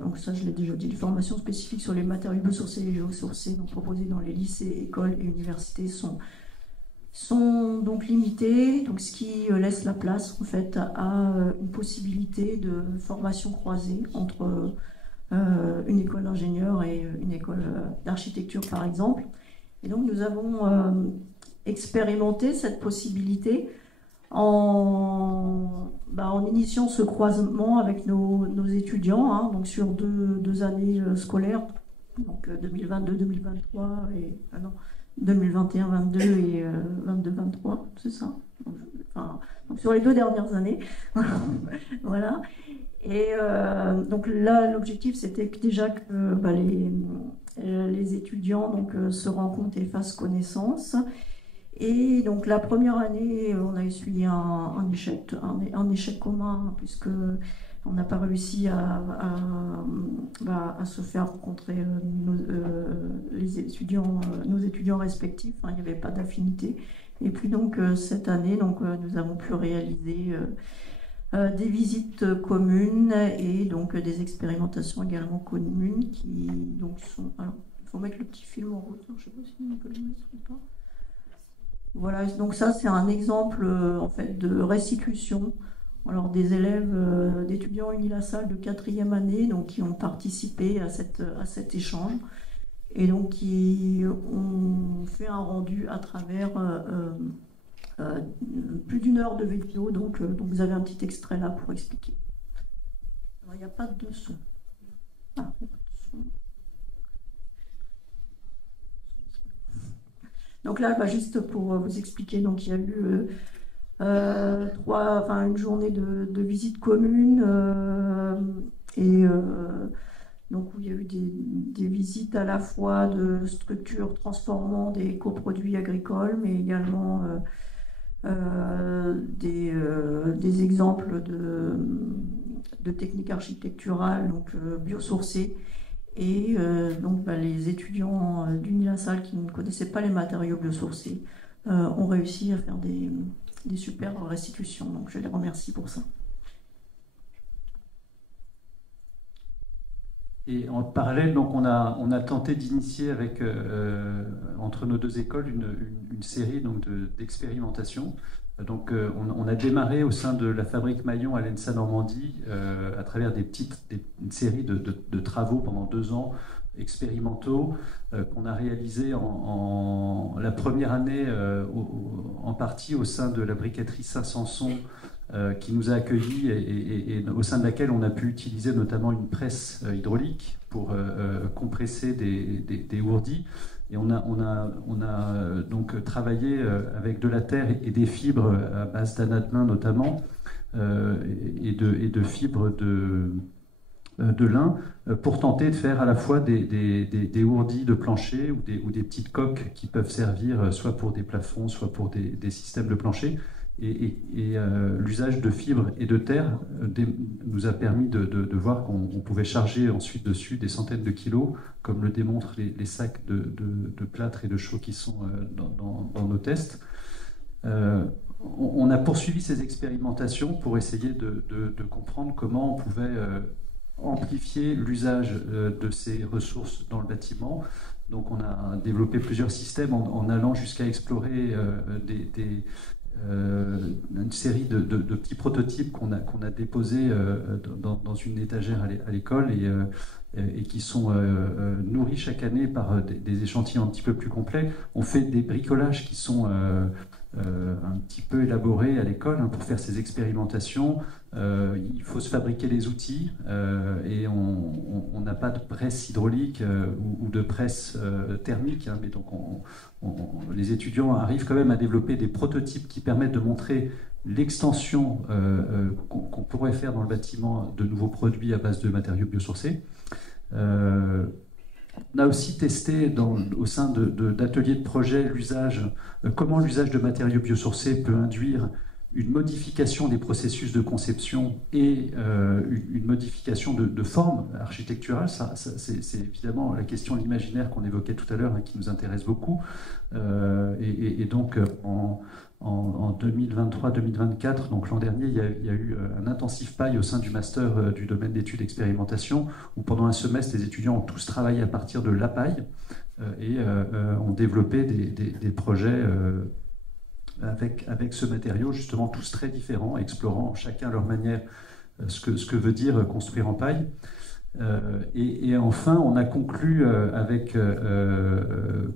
donc ça je l'ai déjà dit, les formations spécifiques sur les matériaux biosourcés et géosourcés donc proposées dans les lycées, écoles et universités sont donc limitées, donc ce qui laisse la place en fait à une possibilité de formation croisée entre une école d'ingénieur et une école d'architecture par exemple. Et donc nous avons expérimenté cette possibilité en initiant ce croisement avec nos étudiants, hein, donc sur deux années scolaires, donc 2022-2023 et 2021-22 et 22-23, c'est ça. Donc sur les 2 dernières années, voilà. Et donc là, l'objectif, c'était déjà que les étudiants donc, se rencontrent et fassent connaissance. Et donc la première année, on a essuyé un échec commun, puisque on n'a pas réussi à se faire rencontrer nos étudiants respectifs. Hein, il n'y avait pas d'affinité. Et puis donc cette année, donc, nous avons pu réaliser des visites communes et donc des expérimentations également communes qui donc sont... Alors, il faut mettre le petit film en route, je ne sais pas si on peut le mettre ou pas. Voilà, donc ça c'est un exemple en fait de restitution. Alors des élèves, d'étudiants Unilassal de 4e année, donc qui ont participé à cet échange et donc qui ont fait un rendu à travers plus d'1 heure de vidéo. Donc vous avez un petit extrait là pour expliquer. Alors il n'y a pas de son. Ah, il n'y a pas de son. Donc là, juste pour vous expliquer, donc il y a eu une journée de visite commune donc où il y a eu des visites à la fois de structures transformant des coproduits agricoles, mais également des exemples de techniques architecturales donc biosourcées. Et donc les étudiants d'Unilassal qui ne connaissaient pas les matériaux biosourcés ont réussi à faire des super restitutions. Donc je les remercie pour ça. Et en parallèle, donc on a tenté d'initier avec entre nos deux écoles une série d'expérimentations. Donc on a démarré au sein de la fabrique Maillon à l'ENSA Normandie à travers une série de travaux pendant 2 ans expérimentaux qu'on a réalisés la première année en partie au sein de la briqueterie Saint-Sanson qui nous a accueillis et au sein de laquelle on a pu utiliser notamment une presse hydraulique pour compresser des ourdis. Et on a donc travaillé avec de la terre et des fibres à base d'anadmin notamment et de fibres de lin pour tenter de faire à la fois des ourdis de plancher ou des petites coques qui peuvent servir soit pour des plafonds, soit pour des systèmes de plancher. Et l'usage de fibres et de terre nous a permis de voir qu'on pouvait charger ensuite dessus des centaines de kilos, comme le démontrent les sacs de plâtre et de chaux qui sont dans nos tests. On a poursuivi ces expérimentations pour essayer de comprendre comment on pouvait amplifier l'usage de ces ressources dans le bâtiment. Donc on a développé plusieurs systèmes en allant jusqu'à explorer une série de petits prototypes qu'on a déposés dans une étagère à l'école et qui sont nourris chaque année par des échantillons un petit peu plus complets. On fait des bricolages qui sont un petit peu élaborés à l'école pour faire ces expérimentations. Il faut se fabriquer les outils et on n'a pas de presse hydraulique ou de presse thermique, mais donc les étudiants arrivent quand même à développer des prototypes qui permettent de montrer l'extension qu'on pourrait faire dans le bâtiment de nouveaux produits à base de matériaux biosourcés. On a aussi testé au sein d'ateliers de projet comment l'usage de matériaux biosourcés peut induire une modification des processus de conception et une modification de forme architecturale. C'est évidemment la question de l'imaginaire qu'on évoquait tout à l'heure qui nous intéresse beaucoup. Et donc en 2023-2024, donc l'an dernier, il y a eu un intensif paille au sein du master du domaine d'études expérimentation où pendant un semestre, les étudiants ont tous travaillé à partir de la paille et ont développé des projets avec ce matériau, justement tous très différents, explorant chacun leur manière ce que veut dire construire en paille. Et enfin, on a conclu avec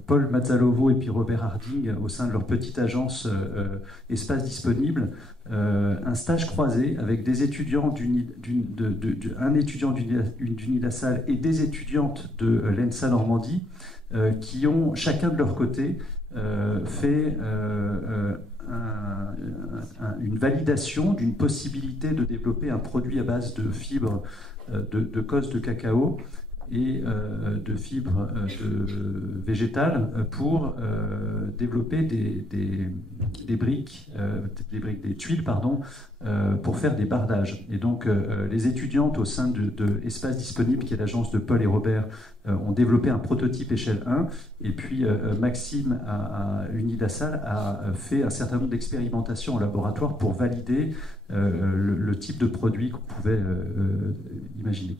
Paul Mazzalovo et puis Robert Harding, au sein de leur petite agence Espace Disponible, un stage croisé avec des étudiants un étudiant d'Unilassal et des étudiantes de l'ENSA Normandie, qui ont chacun de leur côté fait une validation d'une possibilité de développer un produit à base de fibres de cosses de cacao et de fibres végétales pour développer des briques, des tuiles, pardon, pour faire des bardages. Et donc, les étudiantes au sein de Espace Disponible, qui est l'agence de Paul et Robert, ont développé un prototype échelle 1. Et puis, Maxime à Unilassal a fait un certain nombre d'expérimentations en laboratoire pour valider le type de produit qu'on pouvait imaginer.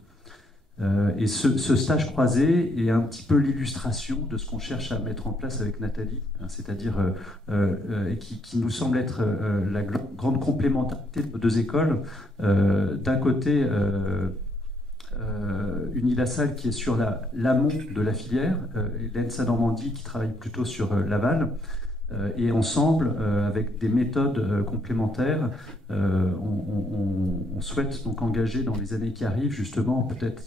Et ce stage croisé est un petit peu l'illustration de ce qu'on cherche à mettre en place avec Nathalie, hein, c'est-à-dire qui nous semble être la grande complémentarité de nos deux écoles. D'un côté, Unilassal qui est sur l'amont de la filière, et l'ENSA Normandie qui travaille plutôt sur l'aval. Et ensemble, avec des méthodes complémentaires, on souhaite donc engager dans les années qui arrivent justement peut-être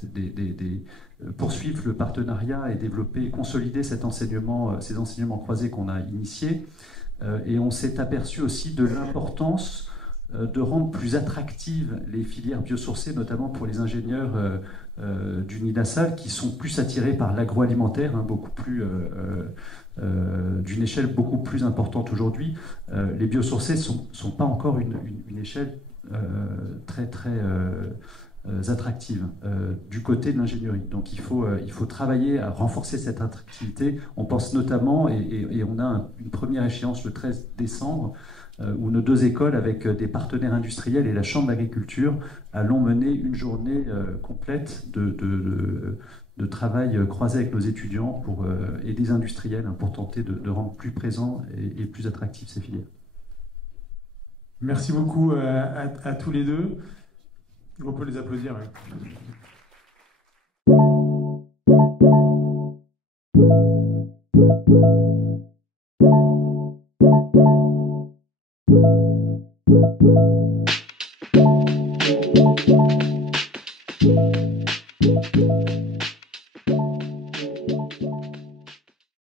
poursuivre le partenariat et développer, consolider ces enseignements croisés qu'on a initiés. Et on s'est aperçu aussi de l'importance de rendre plus attractives les filières biosourcées, notamment pour les ingénieurs d'Unilassal qui sont plus attirés par l'agroalimentaire, hein, beaucoup plus d'une échelle beaucoup plus importante aujourd'hui. Les biosourcés sont pas encore une échelle très attractive du côté de l'ingénierie. Donc il faut travailler à renforcer cette attractivité. On pense notamment, et on a une première échéance le 13 décembre, où nos deux écoles, avec des partenaires industriels et la Chambre d'agriculture, allons mener une journée complète de travail croisé avec nos étudiants et des industriels, hein, pour tenter de rendre plus présents et plus attractifs ces filières. Merci beaucoup à tous les deux. On peut les applaudir. Ouais.